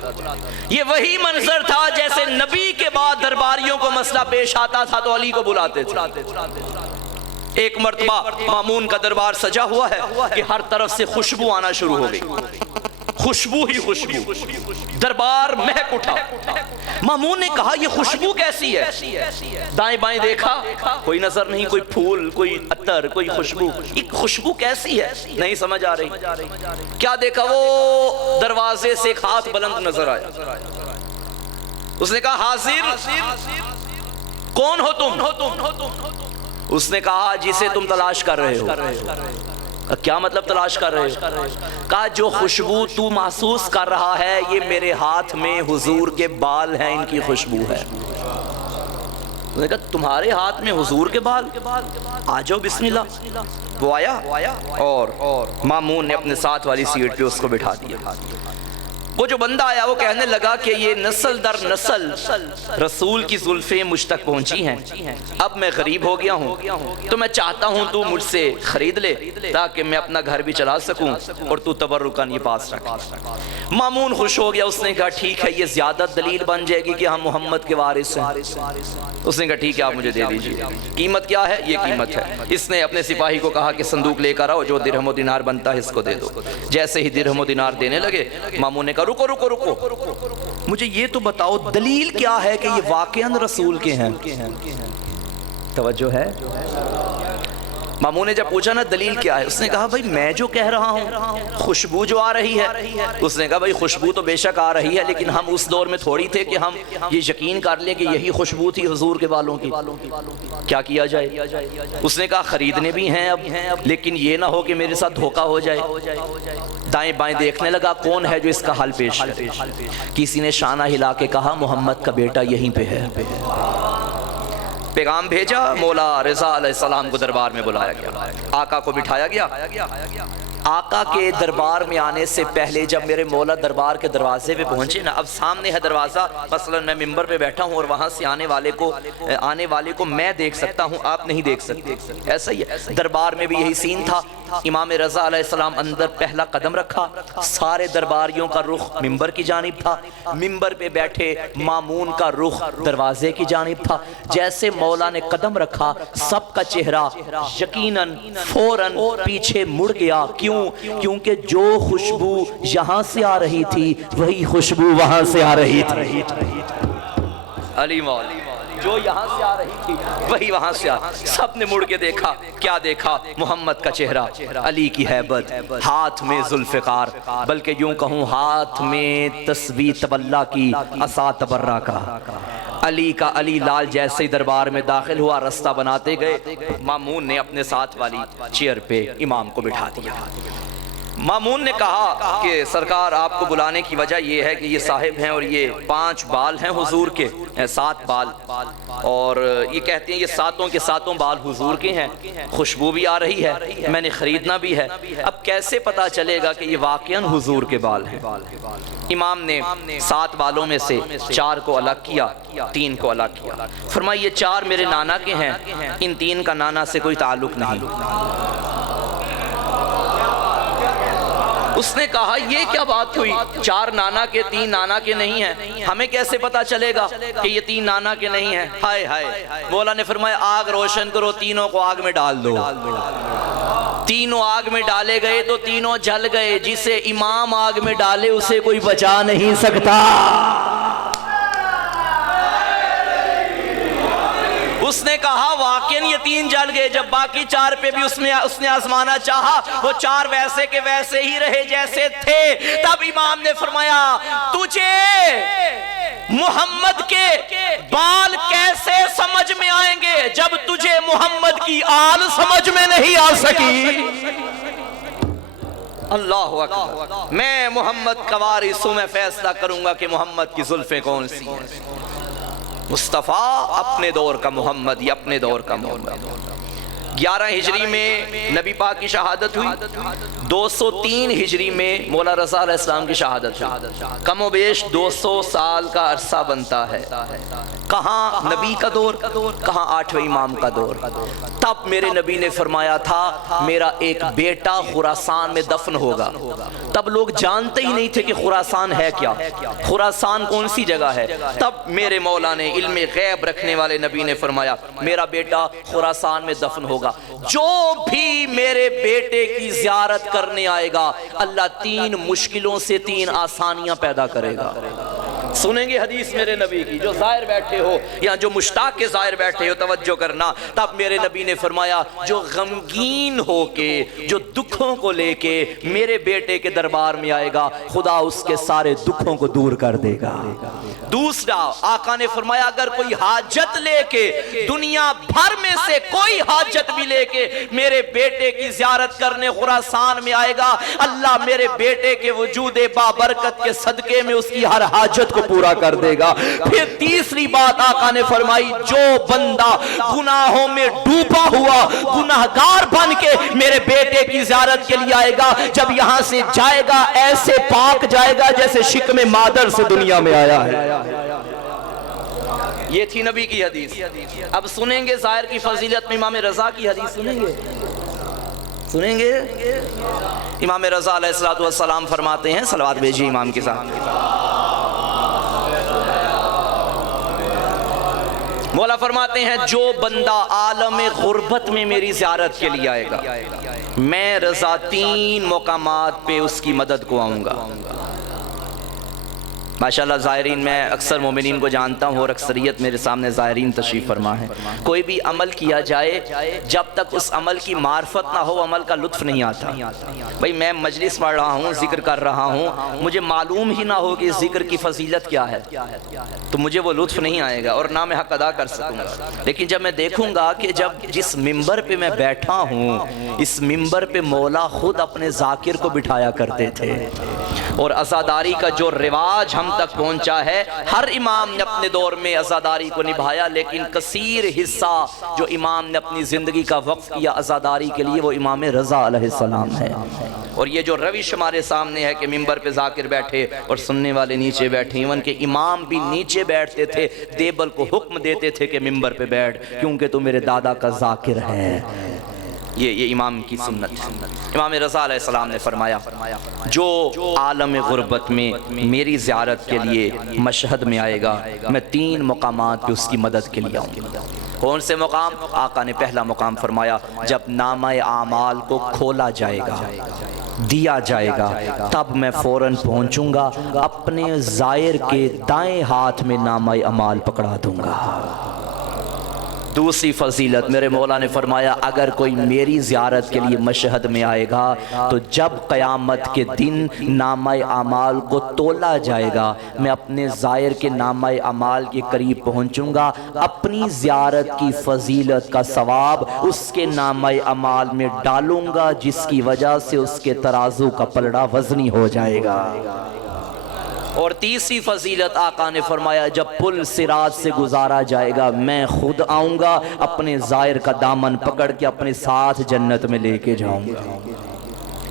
یہ وہی منظر تھا جیسے نبی کے بعد درباریوں کو مسئلہ پیش آتا تھا تو علی کو بلاتے تھے۔ ایک مرتبہ مامون کا دربار سجا ہوا ہے کہ ہر طرف سے خوشبو آنا شروع ہو گئی، خوشبو ہی خوشبو، دربار مہک اٹھا۔ مامون نے کہا یہ خوشبو کیسی ہے؟ دائیں بائیں دیکھا، کوئی نظر نہیں، کوئی پھول، کوئی عطر، کوئی خوشبو، ایک خوشبو کیسی ہے نہیں سمجھ آ رہی۔ کیا دیکھا؟ وہ دروازے سے ایک ہاتھ بلند نظر آیا۔ اس نے کہا حاضر، کون ہو تم؟ اس نے کہا جسے تم تلاش کر رہے ہو۔ کیا مطلب تلاش کر رہے ہو؟ کہا جو خوشبو تو محسوس کر رہا ہے یہ میرے ہاتھ میں حضور کے بال ہیں، ان کی خوشبو ہے۔ اس نے کہا تمہارے ہاتھ میں حضور کے بال؟ آ جاؤ بسم اللہ۔ وہ آیا اور مامون نے اپنے ساتھ والی سیٹ پہ اس کو بٹھا دیا۔ وہ جو بندہ آیا وہ کہنے لگا کہ یہ نسل در نسل رسول کی زلفیں مجھ تک پہنچی ہیں، اب میں غریب ہو گیا ہوں تو میں چاہتا ہوں تو مجھ سے خرید لے تاکہ میں اپنا گھر بھی چلا سکوں اور تو تبرکاً یہ پاس رکھ۔ مامون خوش ہو گیا، اس نے کہا ٹھیک ہے، یہ زیادہ دلیل بن جائے گی کہ ہم محمد کے وارث ہیں۔ اس نے کہا ٹھیک ہے آپ مجھے دے دیجئے۔ قیمت کیا ہے؟ یہ قیمت ہے۔ اس نے اپنے سپاہی کو کہا کہ صندوق لے کر آؤ، جو درہم و دینار بنتا ہے اس کو دے دو۔ جیسے ہی درہم و دینار دینے لگے مامون نے کہا رکو رکو رکو، مجھے یہ تو بتاؤ دلیل کیا ہے کہ یہ واقعاً رسول کے ہیں؟ توجہ ہے؟ ماموں نے جب پوچھا نا دلیل کیا ہے، اس نے کہا بھائی میں جو کہہ رہا ہوں، خوشبو جو آ رہی ہے، اس نے کہا بھائی خوشبو تو بے شک آ رہی ہے، لیکن ہم اس دور میں تھوڑی تھے کہ ہم یہ یقین کر لیں کہ یہی خوشبو تھی حضور کے بالوں کی، کیا کیا جائے؟ اس نے کہا خریدنے بھی ہیں اب، لیکن یہ نہ ہو کہ میرے ساتھ دھوکہ ہو جائے۔ دائیں بائیں دیکھنے لگا کون ہے جو اس کا حل پیش کرے۔ کسی نے شانہ ہلا کے کہا محمد کا بیٹا یہیں پہ ہے۔ پیغام بھیجا، مولا رضا علیہ السلام کو دربار میں بلایا گیا، آقا کو بٹھایا گیا۔ آقا کے دربار میں آنے سے پہلے جب میرے مولا دربار کے دروازے پہ پہنچے نا، اب سامنے ہے دروازہ، مثلا میں منبر پہ بیٹھا ہوں اور وہاں سے آنے والے کو میں دیکھ سکتا ہوں، آپ نہیں دیکھ سکتے، ایسا ہی ہے۔ دربار میں بھی یہی سین تھا۔ امام رضا علیہ السلام اندر پہلا قدم رکھا، سارے درباریوں کا رخ منبر کی جانب تھا، منبر پہ بیٹھے مامون کا رخ دروازے کی جانب تھا۔ جیسے مولا نے قدم رکھا، سب کا چہرہ یقیناً فوراً پیچھے مڑ گیا۔ کیونکہ جو خوشبو یہاں سے آ رہی تھی وہی خوشبو وہاں سے آ رہی تھی۔ علی مولا جو یہاں سے آ رہی تھی وہی وہاں سے آ، سب نے مڑ کے دیکھا، کیا دیکھا؟ محمد کا چہرہ، علی کی ہیبت، ہاتھ میں ذوالفقار، بلکہ یوں کہوں ہاتھ میں تسبیح تبلا کی، عصا تبرہ کا۔ علی کا علی لال جیسے ہی دربار میں داخل ہوا، رستہ بناتے گئے، مامون نے اپنے ساتھ والی چیئر پہ امام کو بٹھا دیا۔ مامون نے کہا کہ سرکار آپ کو بلانے کی وجہ یہ ہے کہ یہ صاحب ہیں اور یہ 5 بال ہیں حضور کے، 7 بال، اور یہ کہتے ہیں یہ 7 کے 7 بال حضور کے ہیں، خوشبو بھی آ رہی ہے، میں نے خریدنا بھی ہے، اب کیسے پتا چلے گا کہ یہ واقعاً حضور کے بال ہیں؟ امام نے 7 بالوں میں سے 4 کو الگ کیا، 3 کو الگ کیا، فرمایا یہ 4 میرے نانا کے ہیں، ان 3 کا نانا سے کوئی تعلق نہیں۔ اس نے کہا یہ کیا بات ہوئی؟ 4 نانا کے 3 نانا کے نہیں ہیں، ہمیں کیسے پتا چلے گا کہ یہ 3 نانا کے نہیں ہیں؟ ہائے ہائے، مولا نے فرمایا آگ روشن کرو، تینوں کو آگ میں ڈال دو۔ تینوں آگ میں ڈالے گئے تو تینوں جل گئے، جسے امام آگ میں ڈالے اسے کوئی بچا نہیں سکتا۔ اس نے کہا واقعاً یہ 3 جل گئے، جب باقی 4 پہ بھی اس نے آزمانا چاہا، وہ 4 ویسے کے ویسے ہی رہے جیسے تھے۔ تب امام نے فرمایا تجھے محمد کے بال کیسے سمجھ میں آئیں گے جب تجھے محمد کی آل سمجھ میں نہیں آ سکی؟ اللہ اکبر، میں محمد کا وارث ہوں، میں فیصلہ کروں گا کہ محمد کی زلفیں کون سی ہیں۔ مصطفیٰ اپنے دور کا محمد، یہ اپنے دور کا محمد۔ 11 ہجری میں نبی پاک کی شہادت ہوئی، 203 ہجری میں مولا رضا علیہ السلام کی شہادت ہوئی، کم و بیش 200 سال کا عرصہ بنتا ہے۔ کہاں نبی کا دور، کہاں 8ویں امام کا دور۔ تب میرے نبی نے فرمایا تھا میرا ایک بیٹا خراسان میں دفن ہوگا۔ تب لوگ جانتے ہی نہیں تھے کہ خراسان ہے کیا، خراسان کون سی جگہ ہے۔ تب میرے مولا نے علم غیب رکھنے والے نبی نے فرمایا میرا بیٹا خراسان میں دفن ہوگا، جو بھی میرے بیٹے کی زیارت کرنے آئے گا اللہ 3 مشکلوں سے 3 آسانیاں پیدا کرے گا۔ سنیں گے حدیث میرے نبی کی، جو ظاہر بیٹھے ہو یا جو مشتاق کے ظاہر بیٹھے ہو توجہ کرنا۔ تب میرے نبی نے فرمایا جو غمگین ہو کے، جو دکھوں کو لے کے میرے بیٹے کے دربار میں آئے گا خدا اس کے سارے دکھوں کو دور کر دے گا۔ دوسرا آقا نے فرمایا اگر کوئی حاجت لے کے، دنیا بھر میں سے کوئی حاجت بھی لے کے میرے بیٹے کی زیارت کرنے خراسان میں آئے گا اللہ میرے بیٹے کے وجود بابرکت کے صدقے میں اس کی ہر حاجت کو پورا کر دے گا۔ پھر تیسری بات آقا نے فرمائی جو بندہ گناہوں میں ڈوبا ہوا گناہگار بن کے میرے بیٹے کی زیارت کے لیے آئے گا، جب یہاں سے جائے گا ایسے پاک جائے گا جیسے شکم مادر سے دنیا میں آیا ہے۔ یہ تھی نبی کی حدیث۔ اب سنیں گے ظاہر کی فضیلت میں امام رضا کی حدیث سنیں گے۔ امام رضا علیہ السلام فرماتے ہیں، صلوات بھیجیے امام کے ساتھ۔ مولا فرماتے ہیں جو بندہ عالم غربت میں میری زیارت کے لیے آئے گا میں رضا 3 مقامات پہ اس کی مدد کو آؤں گا۔ ماشاءاللہ زائرین، میں اکثر مومنین کو جانتا ہوں اور اکثریت میرے سامنے زائرین تشریف فرما ہے۔ کوئی بھی عمل کیا جائے، جب تک اس عمل کی معرفت نہ ہو عمل کا لطف نہیں آتا۔ بھئی میں مجلس پڑھ رہا ہوں، ذکر کر رہا ہوں، مجھے معلوم ہی نہ ہو کہ اس ذکر کی فضیلت کیا ہے تو مجھے وہ لطف نہیں آئے گا اور نہ میں حق ادا کر سکوں گا۔ لیکن جب میں دیکھوں گا کہ جب جس ممبر پہ میں بیٹھا ہوں، اس ممبر پہ مولا خود اپنے ذاکر کو بٹھایا کرتے تھے، اور عزاداری کا جو رواج ہم تک پہنچا ہے، ہر امام نے اپنے دور میں عزاداری کو نبھایا، لیکن کثیر حصہ جو امام نے اپنی زندگی کا وقف کیا عزاداری کے لیے وہ امام رضا علیہ السلام ہے۔ اور یہ جو روش ہمارے سامنے ہے کہ ممبر پہ ذاکر بیٹھے اور سننے والے نیچے بیٹھے، ایون کہ امام بھی نیچے بیٹھتے تھے، دیبل کو حکم دیتے تھے کہ ممبر پہ بیٹھ کیونکہ تو میرے دادا کا ذاکر ہے۔ یہ امام کی سنت ہے۔ امام رضا علیہ السلام نے فرمایا جو عالم غربت میں میری زیارت کے لیے مشہد میں آئے گا، میں 3 مقامات پہ اس کی مدد کے لیے آؤں گا۔ کون سے مقام؟ آقا نے پہلا مقام فرمایا جب نامہ اعمال کو کھولا جائے گا، دیا جائے گا، تب میں فوراً پہنچوں گا، اپنے زائر کے دائیں ہاتھ میں نامہ اعمال پکڑا دوں گا۔ دوسری فضیلت میرے مولا نے فرمایا اگر کوئی میری زیارت کے لیے مشہد میں آئے گا تو جب قیامت کے دن نامہ اعمال کو تولا جائے گا، میں اپنے زائر کے نامہ اعمال کے قریب پہنچوں گا، اپنی زیارت کی فضیلت کا ثواب اس کے نامہ اعمال میں ڈالوں گا، جس کی وجہ سے اس کے ترازو کا پلڑا وزنی ہو جائے گا۔ اور تیسری فضیلت آقا نے فرمایا جب پل صراط سے گزارا جائے گا، میں خود آؤں گا، اپنے زائر کا دامن پکڑ کے اپنے ساتھ جنت میں لے کے جاؤں گا۔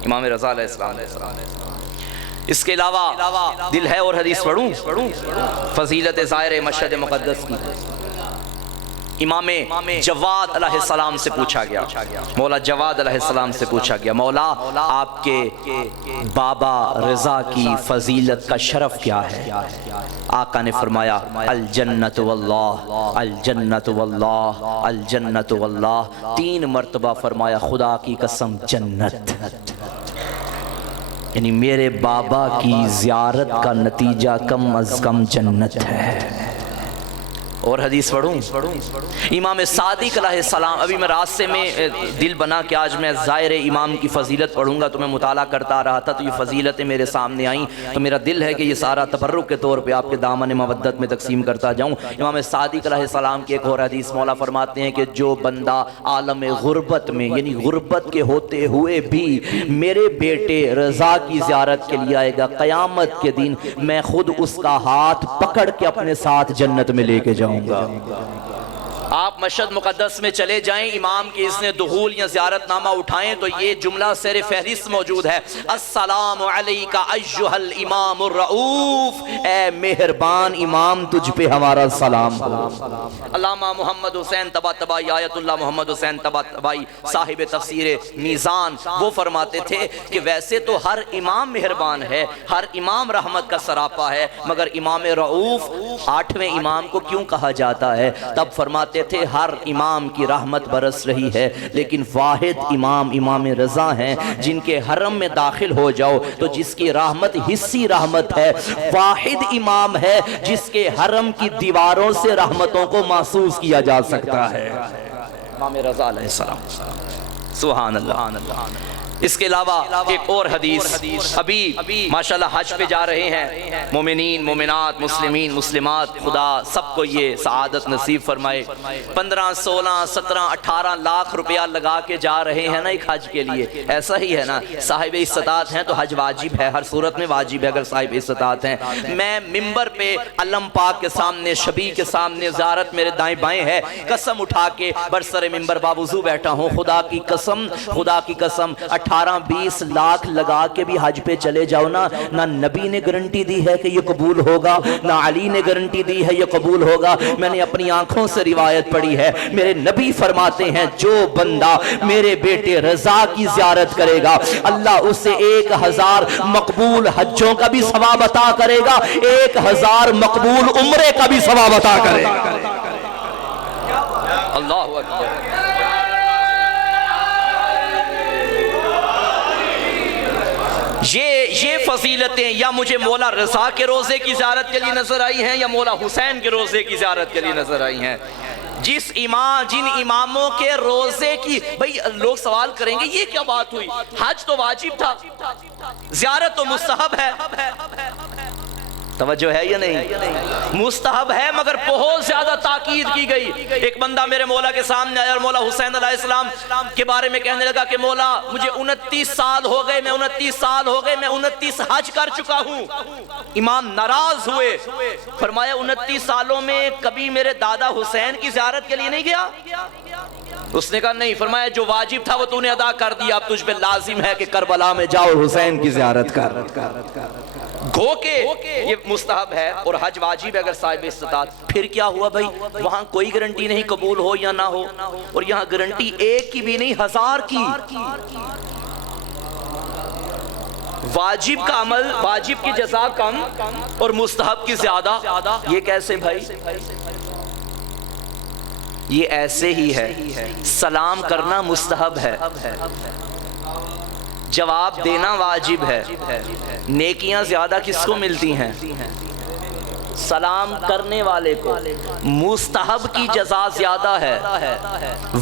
امام رضا علیہ السلام۔ اس کے علاوہ دل ہے اور حدیث پڑھوں فضیلت زائر مشہد مقدس کی۔ امام جواد علیہ السلام سے پوچھا گیا، مولا جواد علیہ السلام سے پوچھا گیا مولا آپ کے بابا رضا کی فضیلت کا شرف کیا ہے؟ آقا نے فرمایا الجنت واللہ الجنت واللہ الجنت واللہ، 3 مرتبہ فرمایا خدا کی قسم جنت۔ یعنی میرے بابا کی زیارت کا نتیجہ کم از کم جنت ہے۔ اور حدیث پڑھوں امام صادق علیہ السلام، ابھی میں راستے میں دل بنا کہ آج میں زائر امام کی فضیلت پڑھوں گا تو میں مطالعہ کرتا رہا تھا تو یہ فضیلتیں میرے سامنے آئیں تو میرا دل ہے کہ یہ سارا تبرک کے طور پہ آپ کے دامن مودت میں تقسیم کرتا جاؤں۔ امام صادق علیہ السلام کی ایک اور حدیث مولا فرماتے ہیں کہ جو بندہ عالم غربت میں یعنی غربت کے ہوتے ہوئے بھی میرے بیٹے رضا کی زیارت کے لیے آئے گا، قیامت کے دن میں خود اس کا ہاتھ پکڑ کے اپنے ساتھ جنت میں لے کے جاؤں گا۔ آپ مشہد مقدس میں چلے جائیں، امام کی اذن دخول یا زیارت نامہ اٹھائیں تو یہ جملہ سیر فہرست موجود ہے، السلام علیکہ ایہا الامام الرؤوف، اے مہربان امام تجھ پہ ہمارا سلام ہو۔ علامہ محمد حسین طباطبائی، آیت اللہ محمد حسین طباطبائی صاحب تفسیر میزان، وہ فرماتے تھے کہ ویسے تو ہر امام مہربان ہے، ہر امام رحمت کا سراپا ہے، مگر امام رؤوف 8ویں امام کو کیوں کہا جاتا ہے؟ تب فرماتے تھے ہر امام کی رحمت برس رہی ہے لیکن واحد امام امام رضا ہیں جن کے حرم میں داخل ہو جاؤ تو جس کی رحمت حصی رحمت ہے، واحد امام ہے جس کے حرم کی دیواروں سے رحمتوں کو محسوس کیا جا سکتا ہے، امام رضا علیہ السلام۔ سبحان اللہ۔ اس کے علاوہ ایک اور حدیث، ابھی ماشاءاللہ حج پہ جا رہے ہیں مومنین مومنات مسلمین مسلمات، خدا سب کو یہ سعادت نصیب فرمائے۔ 15 16 17 18 لاکھ روپیہ لگا کے جا رہے ہیں نا ایک حج کے لیے، ایسا ہی ہے نا، صاحب استطاعت ہیں تو حج واجب ہے، ہر صورت میں واجب ہے اگر صاحب استطاعت ہیں۔ میں ممبر پہ علم پاک کے سامنے شبی کے سامنے زیارت میرے دائیں بائیں ہے، قسم اٹھا کے برسر ممبر باوضو بیٹھا ہوں، خدا کی قسم 18-20 لاکھ لگا کے بھی حج پہ چلے جاؤ نا، نہ نبی نے گارنٹی دی ہے کہ یہ قبول ہوگا، نہ علی نے گارنٹی دی ہے یہ قبول ہوگا، میں نے اپنی آنکھوں سے روایت پڑھی ہے، میرے نبی فرماتے ہیں جو بندہ میرے بیٹے رضا کی زیارت کرے گا اللہ اسے 1000 مقبول حجوں کا بھی ثواب عطا کرے گا، 1000 مقبول عمرے کا بھی ثواب عطا کرے گا۔ اللہ اکبر۔ یہ فضیلتیں یا مجھے مولا رضا کے روزے کی زیارت کے لیے نظر آئی ہیں یا مولا حسین کے روزے کی زیارت کے لیے نظر آئی ہیں. جن اماموں کے روزے کی، بھئی لوگ سوال کریں گے یہ کیا بات ہوئی، حج تو واجب تھا، زیارت تو مستحب ہے. توجہ ہے یا نہیں؟ مستحب ہے مگر بہت زیادہ تاکید کی گئی. ایک بندہ میرے مولا کے سامنے آیا اور مولا حسین علیہ السلام کے بارے میں کہنے لگا کہ مولا مجھے 29 سال ہو گئے، میں 29 حج کر چکا ہوں. امام ناراض ہوئے، فرمایا 29 سالوں میں کبھی میرے دادا حسین کی زیارت کے لیے نہیں گیا؟ اس نے کہا نہیں. فرمایا جو واجب تھا وہ تو نے ادا کر دیا، اب تجھ پہ لازم ہے کہ کربلا میں جاؤ حسین کی زیارت کر. گو کہ یہ مستحب ہے اور حج واجب ہے اگر صاحب استطاعت. پھر کیا ہوا بھائی؟ وہاں کوئی گارنٹی نہیں قبول ہو یا نہ ہو، اور یہاں گارنٹی ایک کی بھی نہیں 1000 کی. واجب کا عمل، واجب کی جزا کم اور مستحب کی زیادہ، یہ کیسے بھائی؟ یہ ایسے ہی ہے. سلام کرنا مستحب ہے، جواب دینا واجب ہے. نیکیاں زیادہ کس کو ملتی ہیں؟ سلام کرنے والے کو. مستحب کی جزا زیادہ ہے،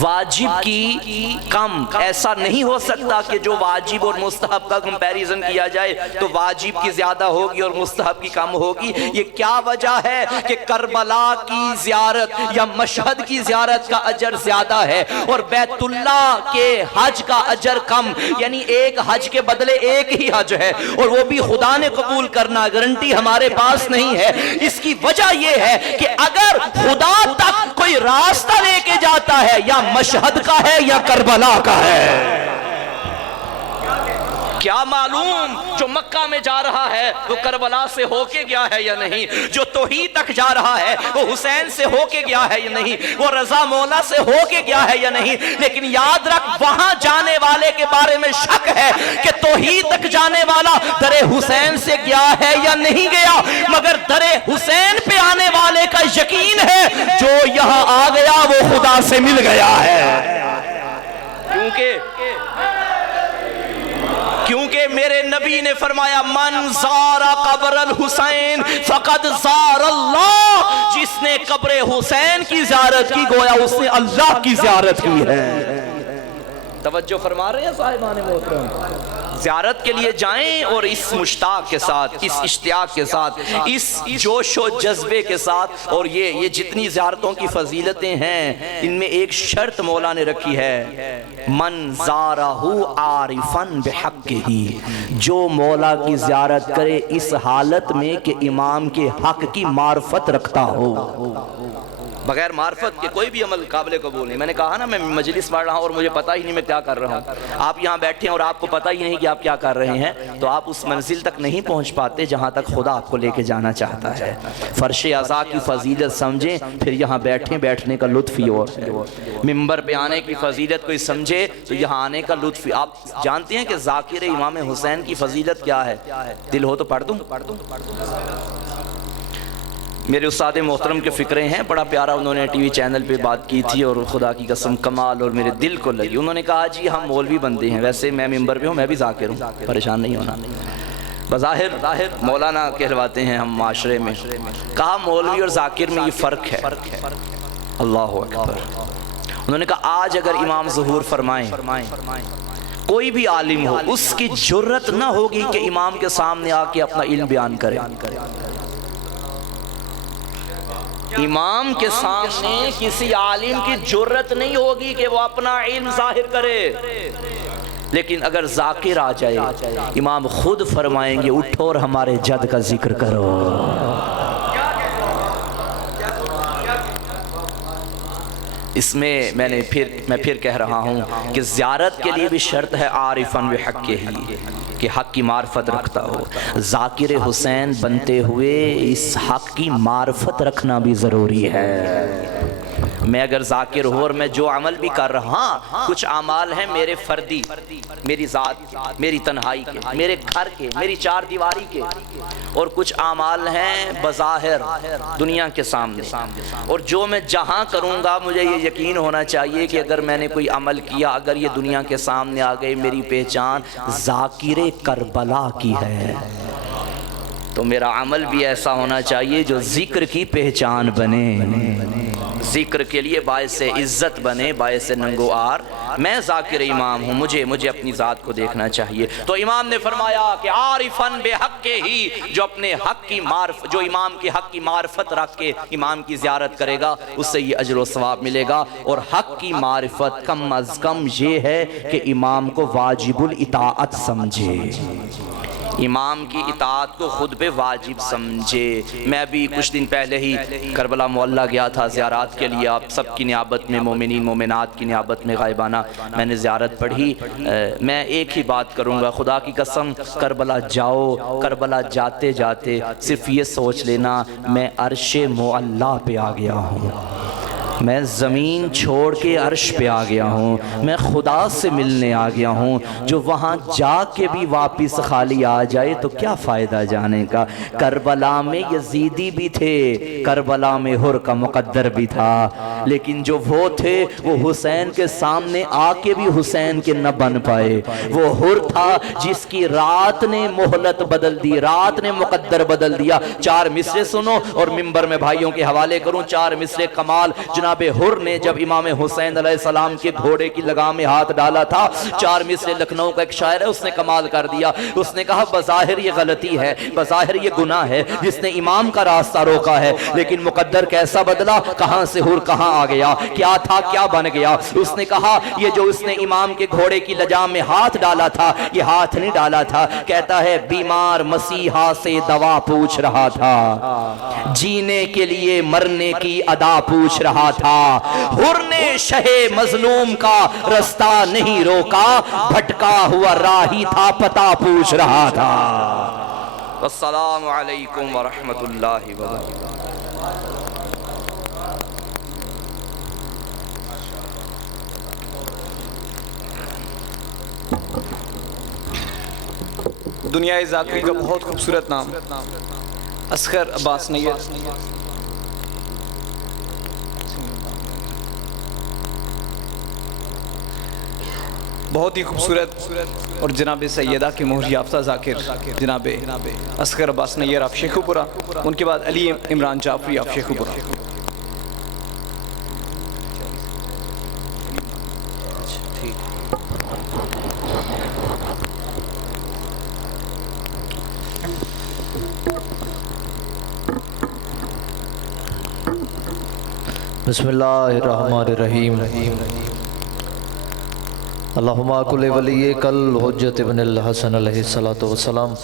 واجب کی کم. ایسا نہیں ہو سکتا کہ جو واجب اور مستحب کا کمپیریزن کیا جائے تو واجب کی زیادہ ہوگی اور مستحب کی کم ہوگی. یہ کیا وجہ ہے کہ کربلا کی زیارت یا مشہد کی زیارت کا اجر زیادہ ہے اور بیت اللہ کے حج کا اجر کم؟ یعنی ایک حج کے بدلے ایک ہی حج ہے اور وہ بھی خدا نے قبول کرنا، گارنٹی ہمارے پاس نہیں ہے. اس کی وجہ یہ ہے کہ اگر خدا تک کوئی راستہ لے کے جاتا ہے یا مشہد کا ہے یا کربلا کا ہے. کیا معلوم جو مکہ میں جا رہا ہے وہ کربلا سے ہو کے گیا ہے یا نہیں، جو توحید تک جا رہا ہے وہ حسین سے ہو کے گیا ہے یا نہیں، وہ رضا مولا سے ہو کے گیا ہے یا نہیں. لیکن یاد رکھ وہاں جانے والے کے بارے میں شک ہے کہ توحید تک جانے والا در حسین سے گیا ہے یا نہیں گیا، مگر در حسین پہ آنے والے کا یقین ہے جو یہاں آ گیا وہ خدا سے مل گیا ہے. کیونکہ میرے نبی نے فرمایا من زار قبر الحسین فقد زار اللہ. جس نے قبر حسین کی زیارت کی گویا اس نے اللہ کی زیارت کی ہے. توجہ فرما رہے ہیں صاحبان محترم؟ زیارت کے لیے جائیں اور اس مشتاق کے ساتھ، اس اشتیاق کے ساتھ، اس جوش و جذبے کے ساتھ. اور یہ جتنی زیارتوں کی فضیلتیں ہیں ان میں ایک شرط مولا نے رکھی ہے، من زارہ عارفا بحقہ. جو مولا کی زیارت کرے اس حالت میں کہ امام کے حق کی معرفت رکھتا ہو. بغیر معرفت کے کوئی بھی عمل قابل قبول نہیں. میں نے کہا نا میں مجلس پڑھ رہا ہوں اور مجھے پتہ ہی نہیں میں کیا کر رہا ہوں. آپ یہاں بیٹھے ہیں اور آپ کو پتہ ہی نہیں کہ آپ کیا کر رہے ہیں تو آپ اس منزل تک نہیں پہنچ پاتے جہاں تک خدا آپ کو لے کے جانا چاہتا ہے. فرش عزا کی فضیلت سمجھیں پھر یہاں بیٹھنے کا لطف ہی اور. ممبر پہ آنے کی فضیلت کوئی سمجھے تو یہاں آنے کا لطف. آپ جانتے ہیں کہ ذاکر امام حسین کی فضیلت کیا ہے؟ دل ہو تو پڑھ دوں. میرے استاد محترم کے فکرے ہیں، بڑا پیارا انہوں نے ٹی وی چینل پہ بات کی تھی اور خدا کی قسم کمال اور میرے دل کو لگی. انہوں نے کہا جی ہم مولوی بندے ہیں، ویسے میں ممبر پہ ہوں میں بھی ذاکر ہوں، پریشان نہیں ہونا. بظاہر مولانا کہلواتے ہیں ہم معاشرے میں. کہا مولوی اور ذاکر میں یہ فرق ہے. اللہ اکبر. انہوں نے کہا آج اگر امام ظہور فرمائیں کوئی بھی عالم ہو اس کی جرت نہ ہوگی کہ امام کے سامنے آ کے اپنا علم بیان کرے. امام کے سامنے کسی عالم کی جرت نہیں ہوگی کہ وہ اپنا علم ظاہر کرے. لیکن اگر ذاکر آ جائے امام خود فرمائیں گے اٹھو اور ہمارے جد کا ذکر کرو. اس میں میں پھر کہہ رہا ہوں کہ زیارت کے لیے بھی شرط ہے عارفاً بحقہ، کہ حق کی معرفت رکھتا ہو. ذاکر حسین بنتے ہوئے اس حق کی معرفت رکھنا بھی ضروری ہے. میں اگر ذاکر ہوں اور میں جو عمل بھی کر رہا ہاں کچھ اعمال ہیں میرے فردی، میری ذات، میری تنہائی کے، میرے گھر کے، میری چار دیواری کے، اور کچھ اعمال ہیں بظاہر دنیا کے سامنے، اور جو میں جہاں کروں گا مجھے یہ یقین ہونا چاہیے کہ اگر میں نے کوئی عمل کیا، اگر یہ دنیا کے سامنے آ گئی، میری پہچان ذاکر کربلا کی ہے، تو میرا عمل بھی ایسا ہونا چاہیے جو ذکر کی پہچان بنے، ذکر کے لیے باعث عزت بنے، باعث ننگو آر۔ میں ذاکر امام ہوں، مجھے اپنی ذات کو دیکھنا چاہیے۔ تو امام نے فرمایا کہ عارفاً بے حق کے ہی، جو اپنے حق کی جو امام کے حق کی معرفت رکھ کے امام کی زیارت کرے گا اس سے یہ اجر و ثواب ملے گا۔ اور حق کی معرفت کم از کم یہ ہے کہ امام کو واجب الاطاعت سمجھے، امام کی اطاعت کو خود پہ واجب سمجھے۔ میں ابھی کچھ دن پہلے ہی کربلا معلّہ گیا تھا زیارات کے لیے، آپ سب کی نیابت میں، مومنین مومنات کی نیابت میں غائبانہ میں نے زیارت پڑھی۔ میں ایک ہی بات کروں گا، خدا کی قسم، کربلا جاؤ، کربلا جاتے جاتے صرف یہ سوچ لینا میں عرش معلیٰ پہ آ گیا ہوں، میں زمین چھوڑ کے عرش پہ آ گیا ہوں، میں خدا سے ملنے آ گیا ہوں۔ جو وہاں جا کے بھی واپس خالی آ جائے تو کیا فائدہ جانے کا۔ کربلا میں یزیدی بھی تھے، کربلا میں حر کا مقدر بھی تھا، لیکن جو وہ تھے وہ حسین کے سامنے آ کے بھی حسین کے نہ بن پائے۔ وہ حر تھا جس کی رات نے مہلت بدل دی، رات نے مقدر بدل دیا۔ چار مصرے سنو اور ممبر میں بھائیوں کے حوالے کروں، چار مصرے کمال جناب حر نے جب امام حسین علیہ السلام کے گھوڑے کی لگام میں ہاتھ ڈالا تھا، چار مصرے لکھنؤ کا ایک شاعر ہے، اس نے کمال کر دیا۔ اس نے کہا بظاہر یہ غلطی ہے، بظاہر یہ گناہ ہے جس نے امام کا راستہ روکا ہے، لیکن مقدر کیسا بدلا، کہاں سے حر کہاں آ گیا، کیا تھا کیا بن گیا۔ اس نے کہا یہ جو اس نے امام کے گھوڑے کی لجام میں ہاتھ ڈالا تھا، یہ ہاتھ نہیں ڈالا تھا، کہتا ہے بیمار مسیحا سے دوا پوچھ رہا تھا، جینے کے لیے مرنے کی ادا پوچھ رہا تھا، حر نے شہ مظلوم کا رستہ نہیں روکا، بھٹکا ہوا راہی تھا پتہ پوچھ رہا تھا۔ السلام علیکم ورحمت اللہ وبرکاتہ۔ دنیا ذاکری کا بہت خوبصورت نام اصغر عباس نیت، بہت ہی خوبصورت، اور جناب سیدہ کی مہر یافتہ ذاکر جناب اصغر عباس نیت آف شیخو پورہ، ان کے بعد علی عمران جعفری آف شیخو پورہ۔ بسم اللہ الرحمن الرحیم۔ اللہم کل ولی کل حجت ابن الحسن علیہ السلام،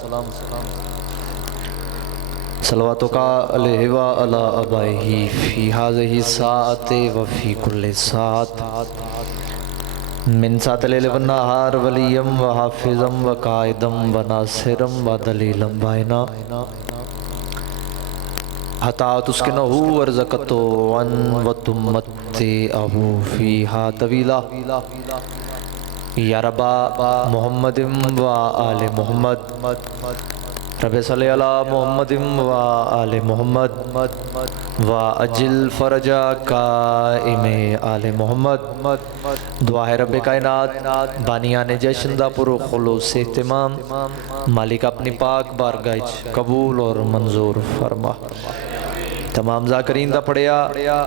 صلواتک علیہ وعلی آبائہ فی ہذہ الساعۃ وفی کل ساعۃ، من ساعۃ اللیل والنہار ولیم وحافظم وقائدم وناصرم ودلیلم بائنا، حتی تسکنہو ورزقتو عن وتمتعہو فیہا طویلا، یا ربا محمد و آل محمد، رب صلی علی محمد و آل محمد، و اجل فرج قائم آل محمد۔ دعا ہے رب کائنات بانیان جشندہ پر خلوص اہتمام، مالک اپنی پاک بارگاہ قبول اور منظور فرما۔ تمام ذاکرین دا پڑھیا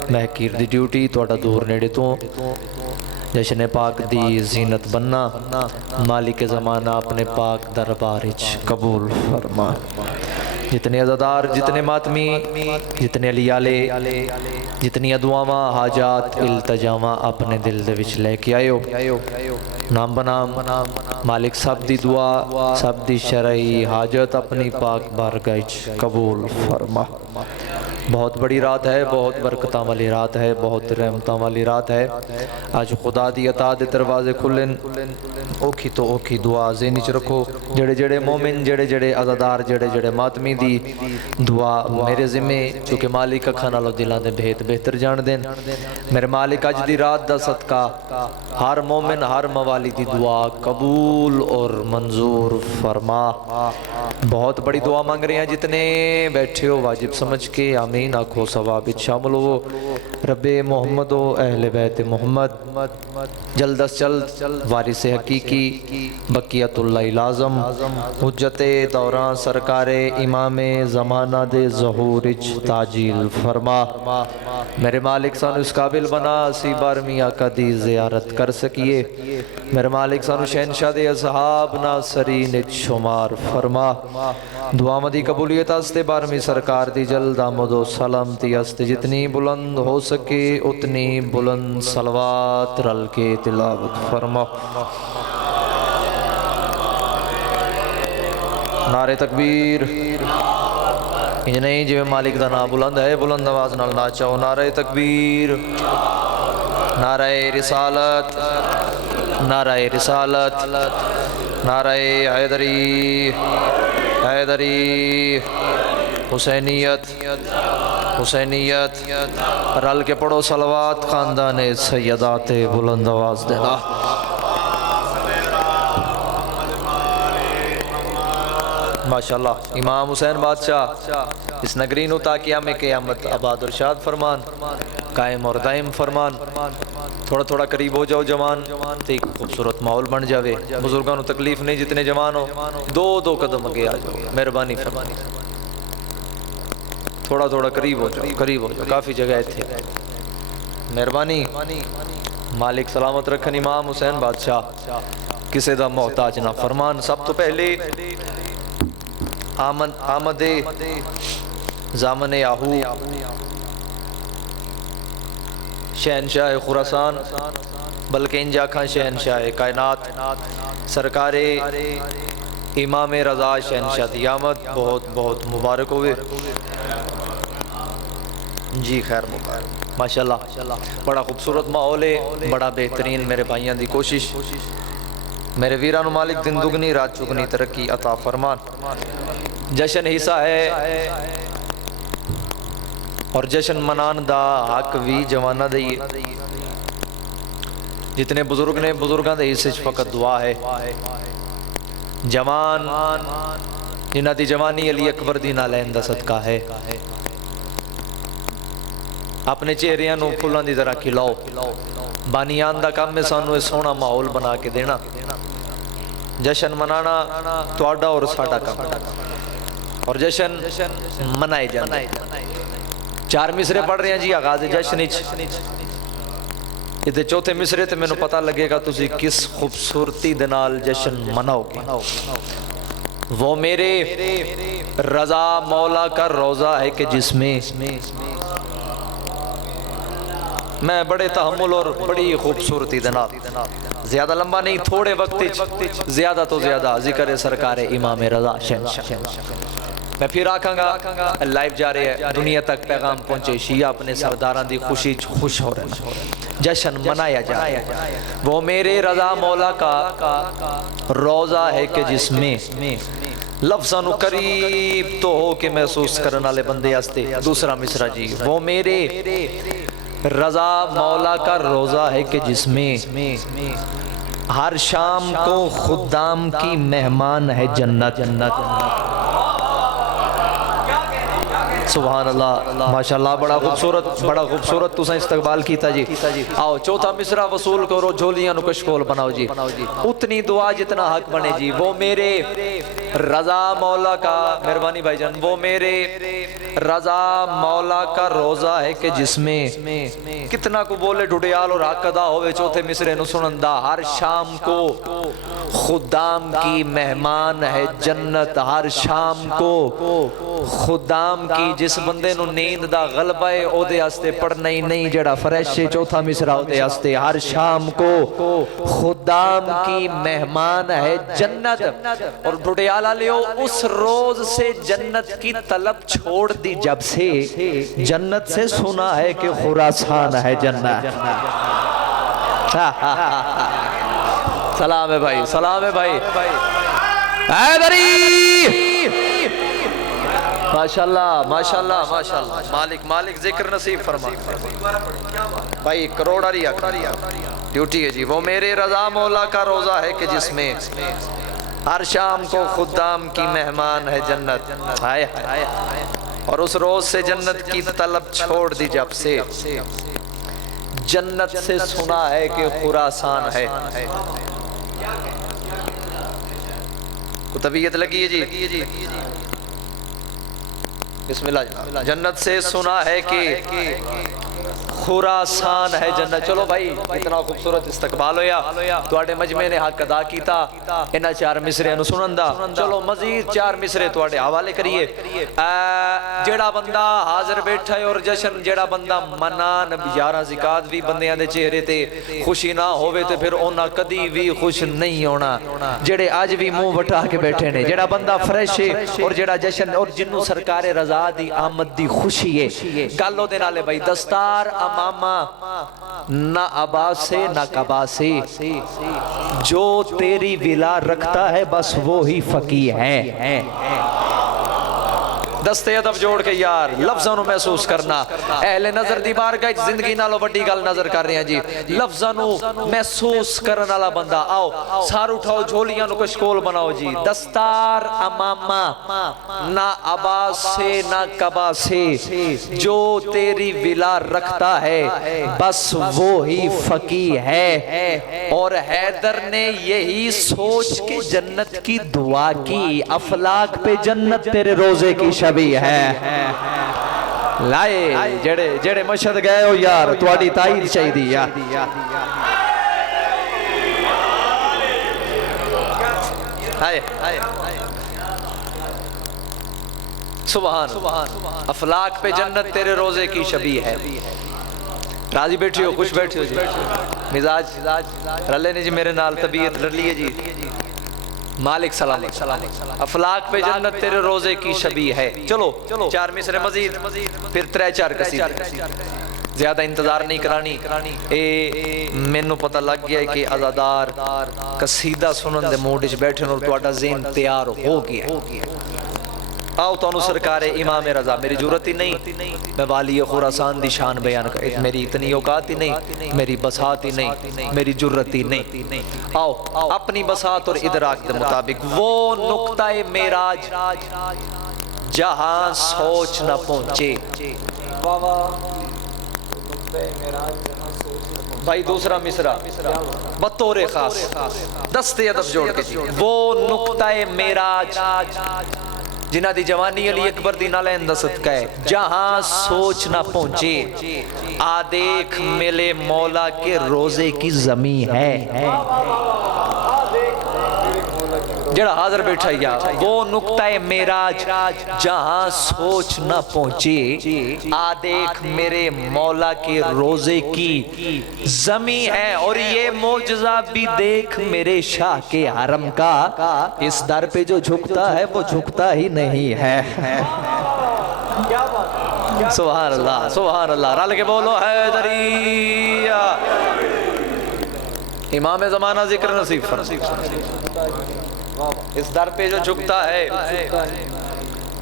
محکیر دی ڈیوٹی توڑا دور نیڑے تو جشن پاک دی زینت بننا، مالک زمانہ اپنے پاک دربارچ قبول فرما۔ جتنے عزادار، جتنے ماتمی، جتنے علیالے، جتنی دعاواں حاجات التجاواں اپنے دل دے وچ لے کے آئے ہو، نام بنام مالک سب دی دعا، سب دی شرعی حاجت اپنی پاک بارگاہ قبول فرما۔ بہت بڑی رات ہے، بہت برکتاں والی رات ہے، بہت رحمتاں والی رات ہے۔ آج خدا دی عطا دے دروازے کھلن، اوکھی تو اوکھی دعا ذہن وچ رکھو۔ جڑے جڑے مومن، جڑے جڑے عزادار، جڑے جڑے ماتمی دی دعا میرے ذمے، چونکہ مالک اکھاں نالوں دلاں دے بھیت بہتر جان دین۔ میرے مالک اج دی رات دا صدقہ ہر مومن، ہر موالی دی دعا قبول اور منظور فرما۔ بہت بڑی دعا مانگ رہے ہیں، جتنے بیٹھے ہو واجب سمجھ کے آمین آکھو، ثواب وچ شامل ہو۔ رب محمد و اہل بیت محمد جلد از جلد وارث حقیقی بقیت اللہ لازم حجت دوران سرکار امام زمانہ دے ظہور وچ تعجیل فرما۔ میرے مالک سانو اس قابل بنا اسی 12ویں آقا دی زیارت کر سکیے۔ میرے مالک سانو شہنشاہ دے اصحاب ناصرین وچ شمار فرما۔ دعا مدی قبولیت استے 12ویں سرکار دی جلد آمد و سلامتی استے جتنی بلند ہو سکے اتنی بلند صلوات رل کے تلاوت فرما۔ نعرہ تکبیر، انج نہیں جو مالک دا نام بلند ہے، بلند آواز نال نہ چاہو۔ نعرہ تکبیر، نعرہ رسالت، نعرہ رسالت، نعرہ حیدری، حیدری، حسینیت، حسینیت، رل کے پڑھو صلوات خاندان سیدات بلند آواز دینا۔ ماشاءاللہ امام حسین بادشاہ اس نگری نو تا قیامت آباد اور شاد فرمان، قائم اور دائم فرمان۔ تھوڑا تھوڑا قریب ہو جاؤ جوان، تے ایک خوبصورت ماحول بن جاوے۔ بزرگاں نو تکلیف نہیں، جتنے جوان ہو دو قدم اگے آ جاؤ، مہربانی فرمانی۔ تھوڑا تھوڑا قریب ہو جاؤ، قریب ہو جاؤ، کافی جگہ تھے، مہربانی۔ مالک سلامت رکھن امام حسین بادشاہ، کسے دا محتاج نہ فرمان۔ سب تو پہلے آمد زامن آہو شہنشاہ خراسان، بلکہ انجا کھاں شہنشاہ کائنات سرکار امام رضا شہنشاہ دی آمد بہت بہت مبارک ہوئے جی۔ خیر مبارک، ماشاءاللہ بڑا خوبصورت ماحول ہے، بڑا بہترین۔ میرے بھائیاں دی کوشش، میرے ویران مالک دن دگنی رات چگنی ترقی عطا فرمان۔ جشن حصہ ہے اور جشن منان دا حق بھی جوانہ دئیے۔ جتنے بزرگ نے بزرگاں دے حصے فقط دعا ہے۔ جوان جنہ دی جوانی علی اکبر دی نالین دا صدقہ ہے۔ اپنے چہریاں نو پھلاں دی طرح کھلاؤ۔ بانیان دا کام میں سانو سونا ماحول بنا کے دینا۔ جشن منانا تواڈا اور ساڈا کام، اور جشن منائے جاندے۔ 4 مصرے پڑھ رہے ہیں جی آغاز جشن وچ، یہ چوتھے مصرے تے مینوں پتہ لگے گا تسی کس خوبصورتی دے نال جشن مناؤ گے۔ وہ میرے رضا مولا کا روزہ ہے کہ جس میں میں بڑے تحمل اور بڑی خوبصورتی دے نال، زیادہ لمبا نہیں، تھوڑے وقت زیادہ تو زیادہ ذکر سرکار امام رضا شہنشاہ۔ میں پھر آکھاں گا، لائیو جا رہے ہیں، دنیا تک پیغام پہنچے، شیعہ اپنے سرداراں دی خوشی خوش ہو رہے ہیں، جشن منایا جا رہا ہے۔ وہ میرے رضا مولا کا روزہ ہے کہ جس میں لفظاں نو قریب تو ہو کے محسوس کرنے والے بندے واسطے دوسرا مصرع جی۔ وہ میرے رضا مولا کا روزہ ہے کہ جس میں ہر شام کو خدام کی مہمان ہے جنت۔ سبحان اللہ، ماشاءاللہ، بڑا خوبصورت تساں استقبال کیتا جی۔ آؤ چوتھا مصرع وصول کرو، جھولیاں نو کشکول بناؤ جی، اتنی دعا جتنا حق بنے جی۔ وہ میرے رضا مولا کا، مہربانی بھائی جان، وہ میرے رضا مولا کا روزہ ہے کہ جس میں کتنا کو بولے ڈھڈیال اور حق ادا ہوئے چوتھے مصرے نو سنندہ، ہر شام کو خدام کی مہمان ہے جنت۔ ہر شام کو خدام کی، جس بندے نو نیند دا غلبہ ہے او دے ہستے پڑھنا ہی نہیں، جڑا فریش ہے چوتھا مصرع او دے ہستے ہر شام کو خدام کی مہمان ہے جنت۔ اور ڈھڈیال لیو اس روز سے جنت کی طلب چھوڑ دی جب سے جنت سے سنا ہے کہ خراسان ہے جنت سلام ہے بھائی سلام ہے بھائی حیدری ماشاءاللہ ماشاءاللہ ماشاءاللہ مالک ذکر نصیب فرما بھائی کروڑ آریا ڈیوٹی ہے جی وہ میرے رضا مولا کا روزہ ہے کہ جس میں ہر شام کو خدام کی مہمان ہے جنت ہائے ہائے اور اس روز سے جنت کی طلب چھوڑ دی جب سے جنت سے سنا ہے کہ خراسان ہے کو طبیعت لگی ہے جی بسم اللہ جناب جنت سے سنا ہے کہ خراسان ہے جنت چلو بھائی اتنا خوبصورت استقبال ہویا تواڈے مجمع نے حق ادا کیتا انہاں چار مصرے نو سنن دا چلو مزید چار مصرے تواڈے حوالے کریے جیڑا بندہ حاضر بیٹھا ہے اور جشن جیڑا بندہ منان 11 زکات بھی بندیاں دے چہرے تے خوشی نہ ہوے تے پھر انہاں کدی بھی خوش نہیں ہونا جڑے اج بھی منہ وٹا کے بیٹھے نے جیڑا بندہ فریش ہے اور جیڑا جشن اور جنوں سرکار رضا دی آمد دی خوشی ہے گل او دے نال بھائی دستار امامہ نہ عبا سے نہ قبا سے جو تیری ولا رکھتا ہے بس وہی فقیہ ہے دستے ادب جوڑ کے یار لفظاں نو محسوس کرنا اہل نظر دی بارگاہ زندگی نالو بڑی گل نظر کر رہے ہیں جی لفظاں نو محسوس کرن والا بندہ آؤ سار اٹھاؤ جھولیاں نو کشکول بناؤ جی دستار امامہ نہ عبا سے نہ قبا سے جو تیری ولا رکھتا ہے بس وہی فقیہ ہے اور حیدر نے یہی سوچ کے جنت کی دعا کی افلاک پہ جنت تیرے روزے کی شبیہ ہے لائے جڑے مشہد گئے ہو یار تواڈی تائید چاہی دی یا سبحان افلاک پہ جنت تیرے روزے کی شبیہ ہے راضی بیٹھی ہو خوش بیٹھی ہو جی مزاج رلے نے جی میرے نال طبیعت رلی ہے جی مالک سلام افلاک پہ جنت تیرے روزے کی شبیہ ہے چلو چار مصرے مزید پھر 3-4 قصیدے زیادہ انتظار نہیں کرانی میں نو پتہ لگ گیا ہے کہ عزادار قصیدہ سنن دے موڈ وچ بیٹھے اور تواڈا ذہن تیار ہو گیا آؤ تو سرکار امام رضا میری ضرورت ہی نہیں میں والی خراسان دی شان بیان کر میری اتنی اوقات ہی نہیں میری بساط ہی نہیں میری ضرورت ہی نہیں آؤ اپنی بساط اور ادراک دے مطابق وہ نقطہ معراج جہاں سوچ نہ پہنچے بھائی دوسرا مصرع بطور خاص دستے ادب جوڑ کے وہ نقطہ معراج جنہ دی جوانی علی اکبر دی نالین دست کہے جہاں سوچ نہ پہنچے آ دیکھ میلے مولا کے روزے کی زمین ہے جڑا حاضر بیٹھا یا وہ نقطہ معراج جہاں سوچ نہ پہنچے آ دیکھ میرے مولا کے روزے کی زمین ہے اور یہ معجزہ بھی دیکھ میرے شاہ کے حرم کا اس در پہ جو جھکتا ہے وہ جھکتا ہی نہیں ہے سبحان اللہ رل کے بولو حیدری امام زمانہ ذکر نصیب فرما اس در پہ جو جھکتا ہے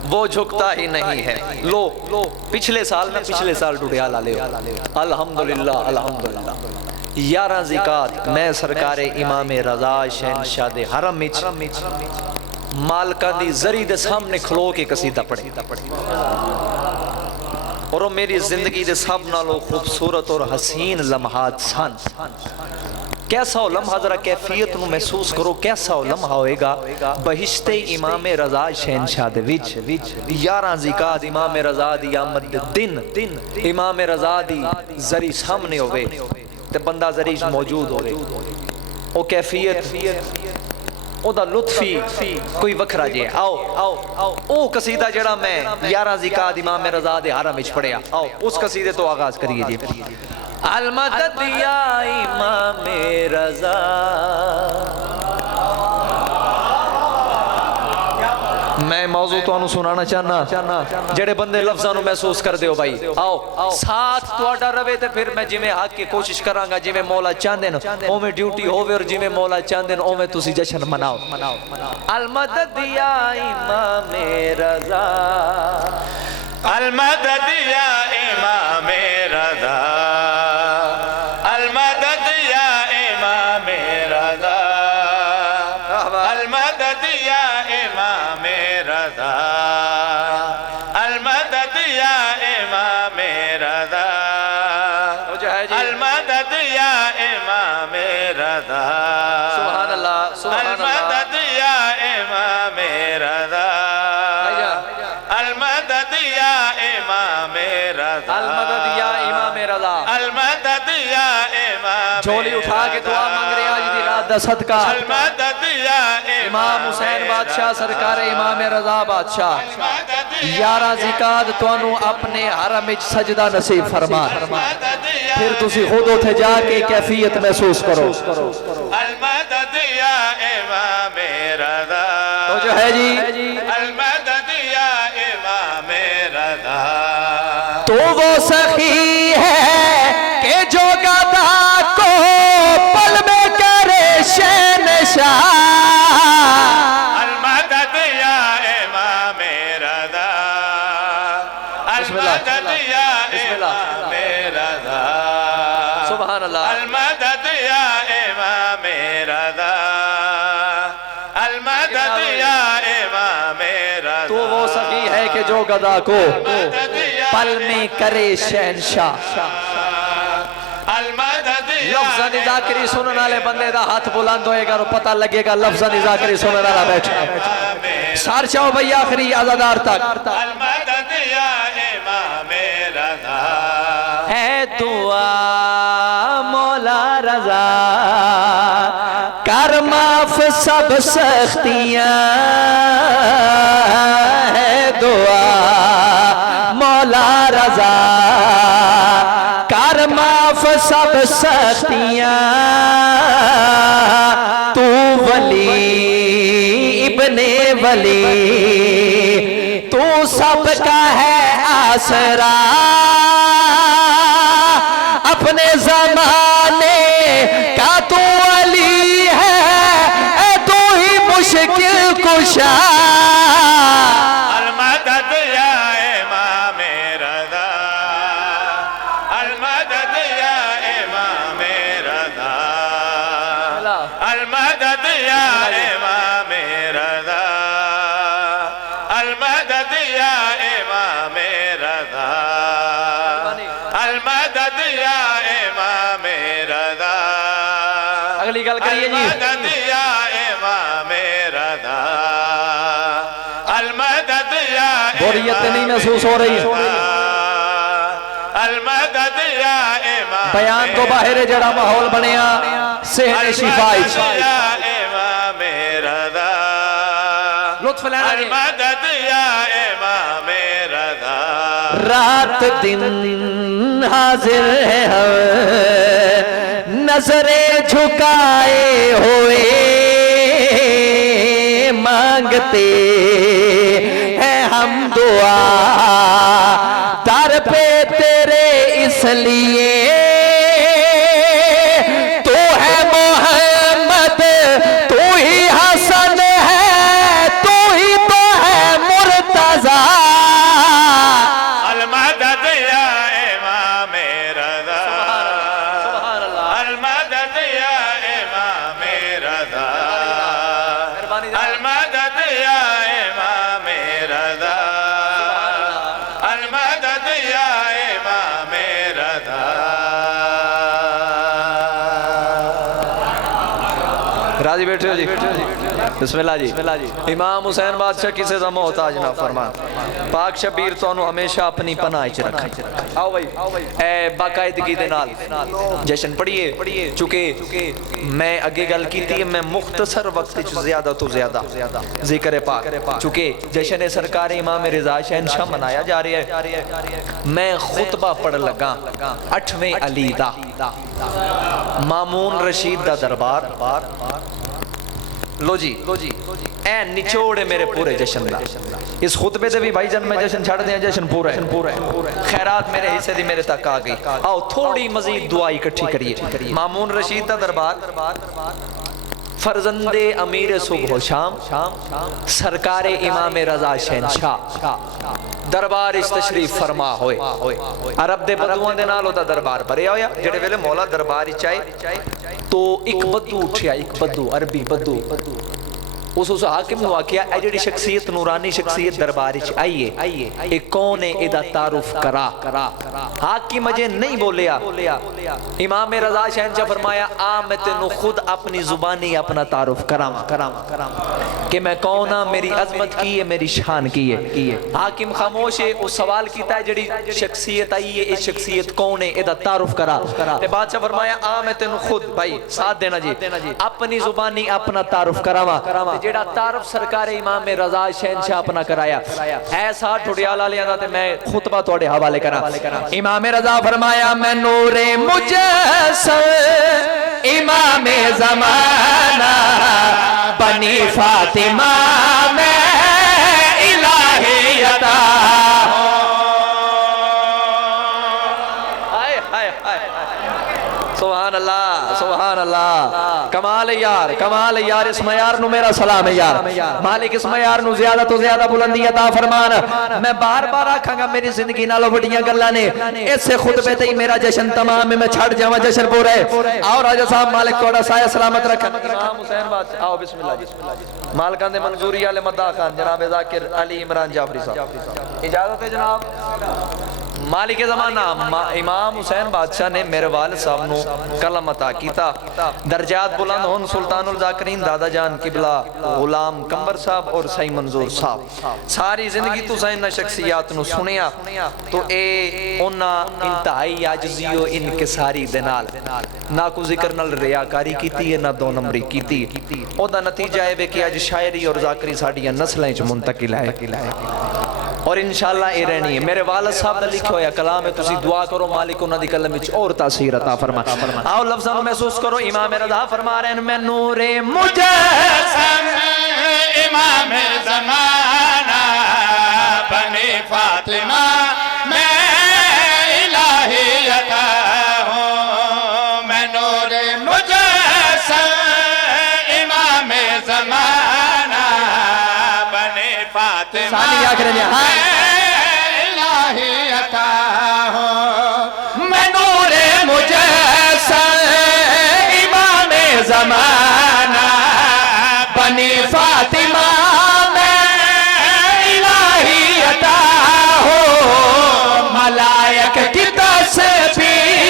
وہ جھکتا ہی نہیں ہے لو پچھلے سال ڈوڑیا لالے الحمدللہ 11 زکات میں سرکار امام رضا شہنشاہ دے حرم وچ مالکاں دی زری دے سامنے کھلو کے قصیدہ پڑھے اور وہ میری زندگی دے سب نالوں خوبصورت اور حسین لمحات سن کیسا ہو لمحہ ذرا کیفیت نو محسوس کرو کیسا ہو لمحہ ہوئے گا بہشت امام رضا شہنشاہ دے وچ 11 زکات امام رضا دی آمد دن امام رضا دی زری سامنے ہوئے تے بندہ زریش موجود ہوئے او کیفیت او دا لطفی کوئی وکھرا جے آؤ او قصیدہ جڑا میں 11 زکات امام رضا دے حرم وچ پڑھیا آؤ اس قصیدے تو آغاز کریے جی المدد یا امام رضا میں موضوع تو سنانا چاہنا جڑے بندے لفظاں نو محسوس کر دیو بھائی آؤ ساتھ تواڈا رہے تے پھر میں جویں حق کی کوشش کراں گا جویں مولا چاہندے ن اوویں ڈیوٹی ہووے اور جویں مولا چاہندے ن اوویں تسی جشن مناؤ المدد یا امام رضا المدد یا امام رضا المدد یا امام رضا المدد یا امام رضا المدد یا امام رضا المدد یا امام رضا سبحان اللہ سبحان اللہ المدد یا امام رضا المدد یا امام رضا المدد یا امام رضا المدد یا امام جھولی اٹھا کے دعا مانگ رہے ہیں آج دی رات دا صدقہ المدد یا امام حسین بادشاہ سرکار امام رضا بادشاہ 11 ذکات توانو اپنے حرم وچ سجدہ نصیب فرما پھر تسی خود اٹھے جا کے کیفیت محسوس کرو المدد یا امام رضا تو جو ہے جی المدد یا امام رضا تو وہ سخی ہے کہ جو گدا کو پل میں کرے شہنشاہ المدد یا امام رضا المدد یا امام رضا سبحان اللہ المدد یا امام رضا المدد یا امام رضا تو وہ سخی ہے کہ جو گدا کو پل میں کرے شہنشاہ المدد یا لفظ نذاکری سنن والے بندے دا ہاتھ بلند ہوئے گا اور پتہ لگے گا لفظ نذاکری سنن والا بیٹھا ہے سار چاہو بھئی آخری عزادار تک المدد یا امام رضا اے دعا مولا رضا کر معاف سب سختیاں اے دعا مولا رضا کر معاف سب سختیاں تو ولی ابن ولی تو سب کا ہے آسرا اپنے زمانے کا تو علی ہے اے تو ہی مشکل کشا المدد یا امام رضا المدد یا امام رضا المدد یا امام رضا المدد یا امام رضا المدد یا امام رضا اگلی گل کریے جی المدد یا امام رضا المدد یا بوریت نہیں محسوس ہو رہی المدد یا امام بیان تو باہر جڑا ماحول بنیا سہن شفائی یا امام رضا لطف لینا جی المدد یا امام رضا رات دن حاضر ہے ہم نظریں جھکائے ہوئے مانگتے ہیں ہم دعا در پہ تیرے اس لیے تو ہے محمد تو ہی حسن ہے تو ہی تو ہے مرتضی المدد یا امام رضا المدد یا امام رضا المدد یا امام رضا المدد یا امام رضا راضی بیٹھے ہو جی بسم اللہ جی امام حسین بادشاہ کسے دا محتاج نہ فرمان پاک شبیر تو انہوں ہمیشہ اپنی پناہ چ رکھیں آؤ بھائی اے باقاعدگی دے نال جشن پڑھیے چونکہ میں اگے گل کیتی ہے میں مختصر وقت زیادہ تو زیادہ ذکر پاک چونکہ جشن سرکار امام رضا شہنشاہ منایا جا رہا ہے میں خطبہ پڑھ لگا 8ویں علی دا مامون رشید دا دربار لو جی اے نچوڑ ہے میرے پورے جشن دا. اس خطبے دے بھی بھائی جان میں جشن چھڑ دیا, جشن پورا ہے. خیرات میرے حصے دی میرے تک آ گئی. آؤ تھوڑی مزید دعا اکٹھی کریے. مامون رشید دا دربار, فرزند امیر صبح و شام, سرکار امام رضا شہنشاہ دربار اس تشریف فرما ہوئے. عرب دے بدوان دے نال ہوتا دربار بھریا ہویا. جڑے ویلے مولا دربار ہی چاہے تو ایک بدو اٹھیا, ایک بدو عربی بدو. اس حاکم نے واقعہ اے جڑی شخصیت نورانی شخصیت دربار وچ آئیے ایک کون ہے ادا تعارف کرا. حاکم مجھے نہیں بولیا. امام رضا شہنشاہ فرمایا آ میں تینوں خود اپنی زبانی اپنا تعارف کراں کہ میں کون ہاں, میری عظمت کی ہے, میری شان کی ہے. حاکم خاموش ہے. اس سوال کیتا ہے جڑی شخصیت آئی ہے اس شخصیت کون ہے ادا تعارف کرا. تے بادشاہ فرمایا آ میں تینوں خود بھائی ساتھ دینا جی اپنی زبانی اپنا تعارف کراواں. جیڑا تعارف سرکار امام رضا شہنشاہ اپنا کرایا ایسا ٹھڑیال والیاں دا تے میں خطبہ تواڈے حوالے کراں. امام رضا فرمایا میں نور مجسم امام زمانہ بنی فاطمہ میں الہیت سبحان اللہ سبحان اللہ. کمال یار کمال یار. اس معیار نو میرا سلام ہے یار. مالک اس معیار نو زیادہ تو زیادہ بلندی عطا فرمان. میں بار بار آکھاں گا میری زندگی نالوں وڈیاں گلاں نے. اس سے خطبے تے ہی میرا جشن تمام ہے. میں چھڑ جاواں جشن پورا ہے. آؤ راجہ صاحب مالک تھوڑا سایہ سلامت رکھن. امام حسین بادشاہ آؤ بسم اللہ جی. مالکان دے منظوری والے مداح خان جناب ذاکر علی عمران جعفری صاحب اجازت ہے جناب. مالک زمانہ امام حسین بادشاہ نے میرے والد صاحب نو کلم عطا کیتا. درجات بلند ہون سلطان الذاکرین دادا جان قبلہ غلام کمبر صاحب اور سائی منظور صاحب. ساری زندگی تو سائنہ شخصیات نو سنیا تو اے انہاں انتہائی عاجزی و انکساری دے نال نہ کو ذکر نال ریاکاری کیتی ہے نہ دو نمبری کیتی. او دا نتیجہ ہے کہ اج شاعری اور ذاکری ساڈیاں نسلاں وچ منتقل ہے اور انشاءاللہ اے رہنی ہے. میرے والد صاحب نے لکھا ہویا کلام ہے, تسی دعا کرو مالک انہاں دی کلم وچ اور تاثیر عطا فرما. آؤ لفظاں نو محسوس کرو. امام رضا فرما رہے ہیں میں نور مجسم امام زمانہ بنی فاطمہ میں الہیت ہوں. میں نور مجسم امام زمانہ بنی فاطمہ سانی آکھ رہے ہیں الہیت ہوں. میں نور مجسم امام زمانہ بنی فاطمہ میں الہیت ہو. ملائک کی تسبیح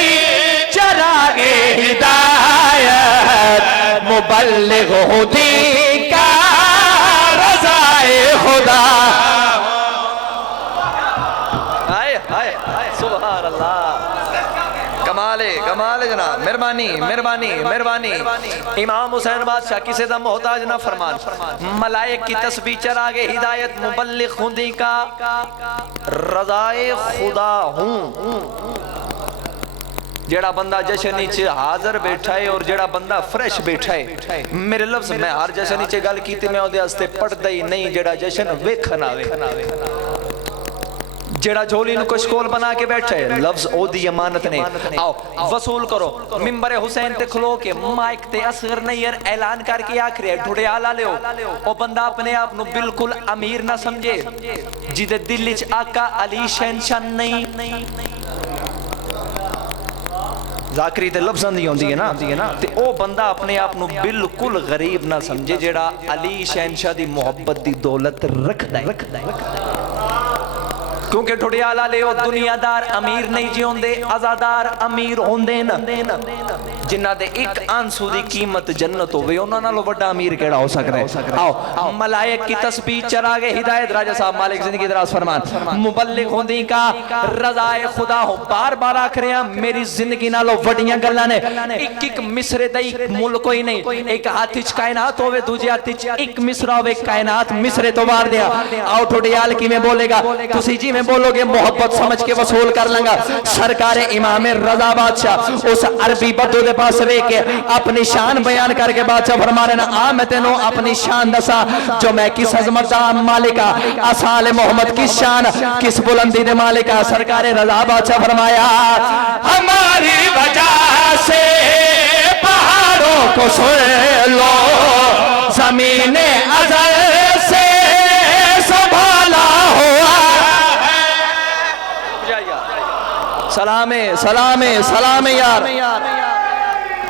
چراغ ہدایت مبلغ ہدی کا رضائے خدا. سبحان اللہ. کمال کمال جناب. مہربانی مہربانی مہربانی. امام حسین بادشاہ کسی دا محتاج نہ فرمان. ملائک کی تسبیح چراغ ہدایت مبلغ خودی کا رضائے خدا ہوں. جیڑا بندہ جشن نیچے حاضر بیٹھا ہے اور جیڑا بندہ فریش بیٹھا ہے. میرے لفظ میں ہر جشن نیچے گل کیتے میں اودے واسطے پڑھدا ہی نہیں. جیڑا جشن ویکھن آوے جیڑا جھولی نو کشکول بنا کے بیٹھے لفظ او دی امانت نے. آؤ وصول کرو. ممبر حسین تے کھلو کے مائک تے اصغر نیئر اعلان کر کے آکھ رہے ڈھوڑے آلہ لے ہو. او بندہ اپنے آپ نو بالکل امیر نہ سمجھے جیدے دل وچ آقا علی شہنشاہ نہیں. ذاکری تے لفظاں دی ہوندی ہے نا تے او بندہ اپنے آپ نو بالکل غریب نہ سمجھے جیڑا علی شہنشاہ دی محبت دی دولت رکھدا ہے. کیونکہ ٹھڑیالہ لے ہو دنیا دار امیر نہیں جی ہوندے, ازادار امیر ہوندے نا. جنہ دے ایک آنسو دی قیمت جنت ہوئے انہاں نالوں بڑا امیر کیڑا ہو سکتا ہے. آؤ ملائک کی تسبیح چراغ ہدایت. راجہ صاحب مالک زندگی دراز فرمان. مبلغ ہوندی کا رضائے خدا ہو. بار بار آکھ رہے ہیں میری زندگی نالوں وڈیاں گلاں نے. ایک ایک مصرے دا ایک ملک کوئی نہیں. ایک ہاتھ وچ کائنات ہوے دوجے ہاتھ وچ ایک مصرا ہوے کائنات مصرے تو وار دیا. آؤ ٹھڑیال کیویں بولے گا تسی جی میں بولو گے محبت سمجھ کے وصول کر لیں گا. سرکار امام رضا بادشاہ اس عربی بدو دے پاس رہ کے اپنی شان بیان کر کے بادشاہ فرما رہے نا آ میں تینوں اپنی شان دسا جو میں کس عظمت دا مالکہ اصال محمد کی شان کس بلندی دے مالکہ. سرکار رضا بادشاہ فرمایا ہماری وجہ سے پہاڑوں کو سن لو زمین ازل سے سنبھالا ہوا. سلام سلام سلام یار.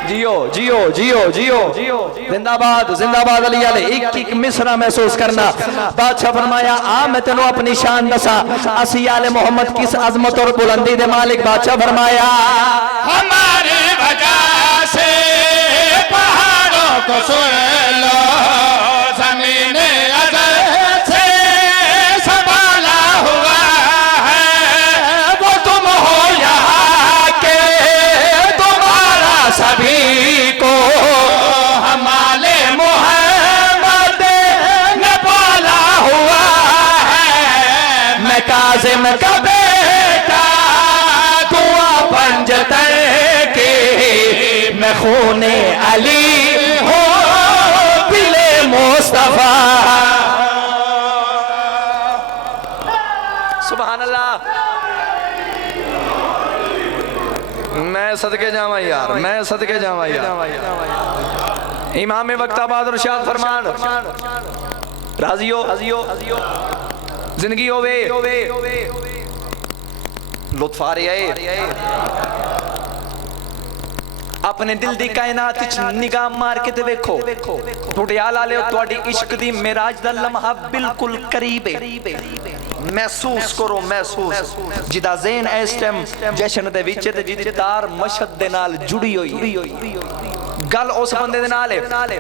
جیو جیو جیو جیو زندہ باد علی علیہ. ایک ایک مصرع محسوس کرنا. بادشاہ فرمایا آ میں تینوں اپنی شان دسا اسی آل محمد کس عظمت اور بلندی دے مالک. بادشاہ فرمایا ہماری وجہ سے پہاڑوں کو سن لو زمین ازل سے سنبھالا ہوا ہے. وہ تم ہو یہاں کے تمہارا سبھی کو ہمال محمد نے پالا ہوا ہے. میں کاظم کا بیٹا دعا پنجتر کے میں خون علی ہوں دل مصطفیٰ. سبحان اللہ. میں صدقے جاواں یار میں صدقے جاواں یار. امام وقت آباد ارشاد فرمان راضی ہو زندگی ہوئے لطف آ رہی ہے. اپنے دل دی کائنات وچ نگاہ مار کے تے ویکھو ٹوٹیال والے تہاڈی عشق دی معراج دا لمحہ بالکل قریب ہے. محسوس کرو محسوس جدا ذہن اس ٹائم جشن دے وچ تے جدی تار مشہد دے نال جڑی ہوئی گل اس بندے دے نال ہے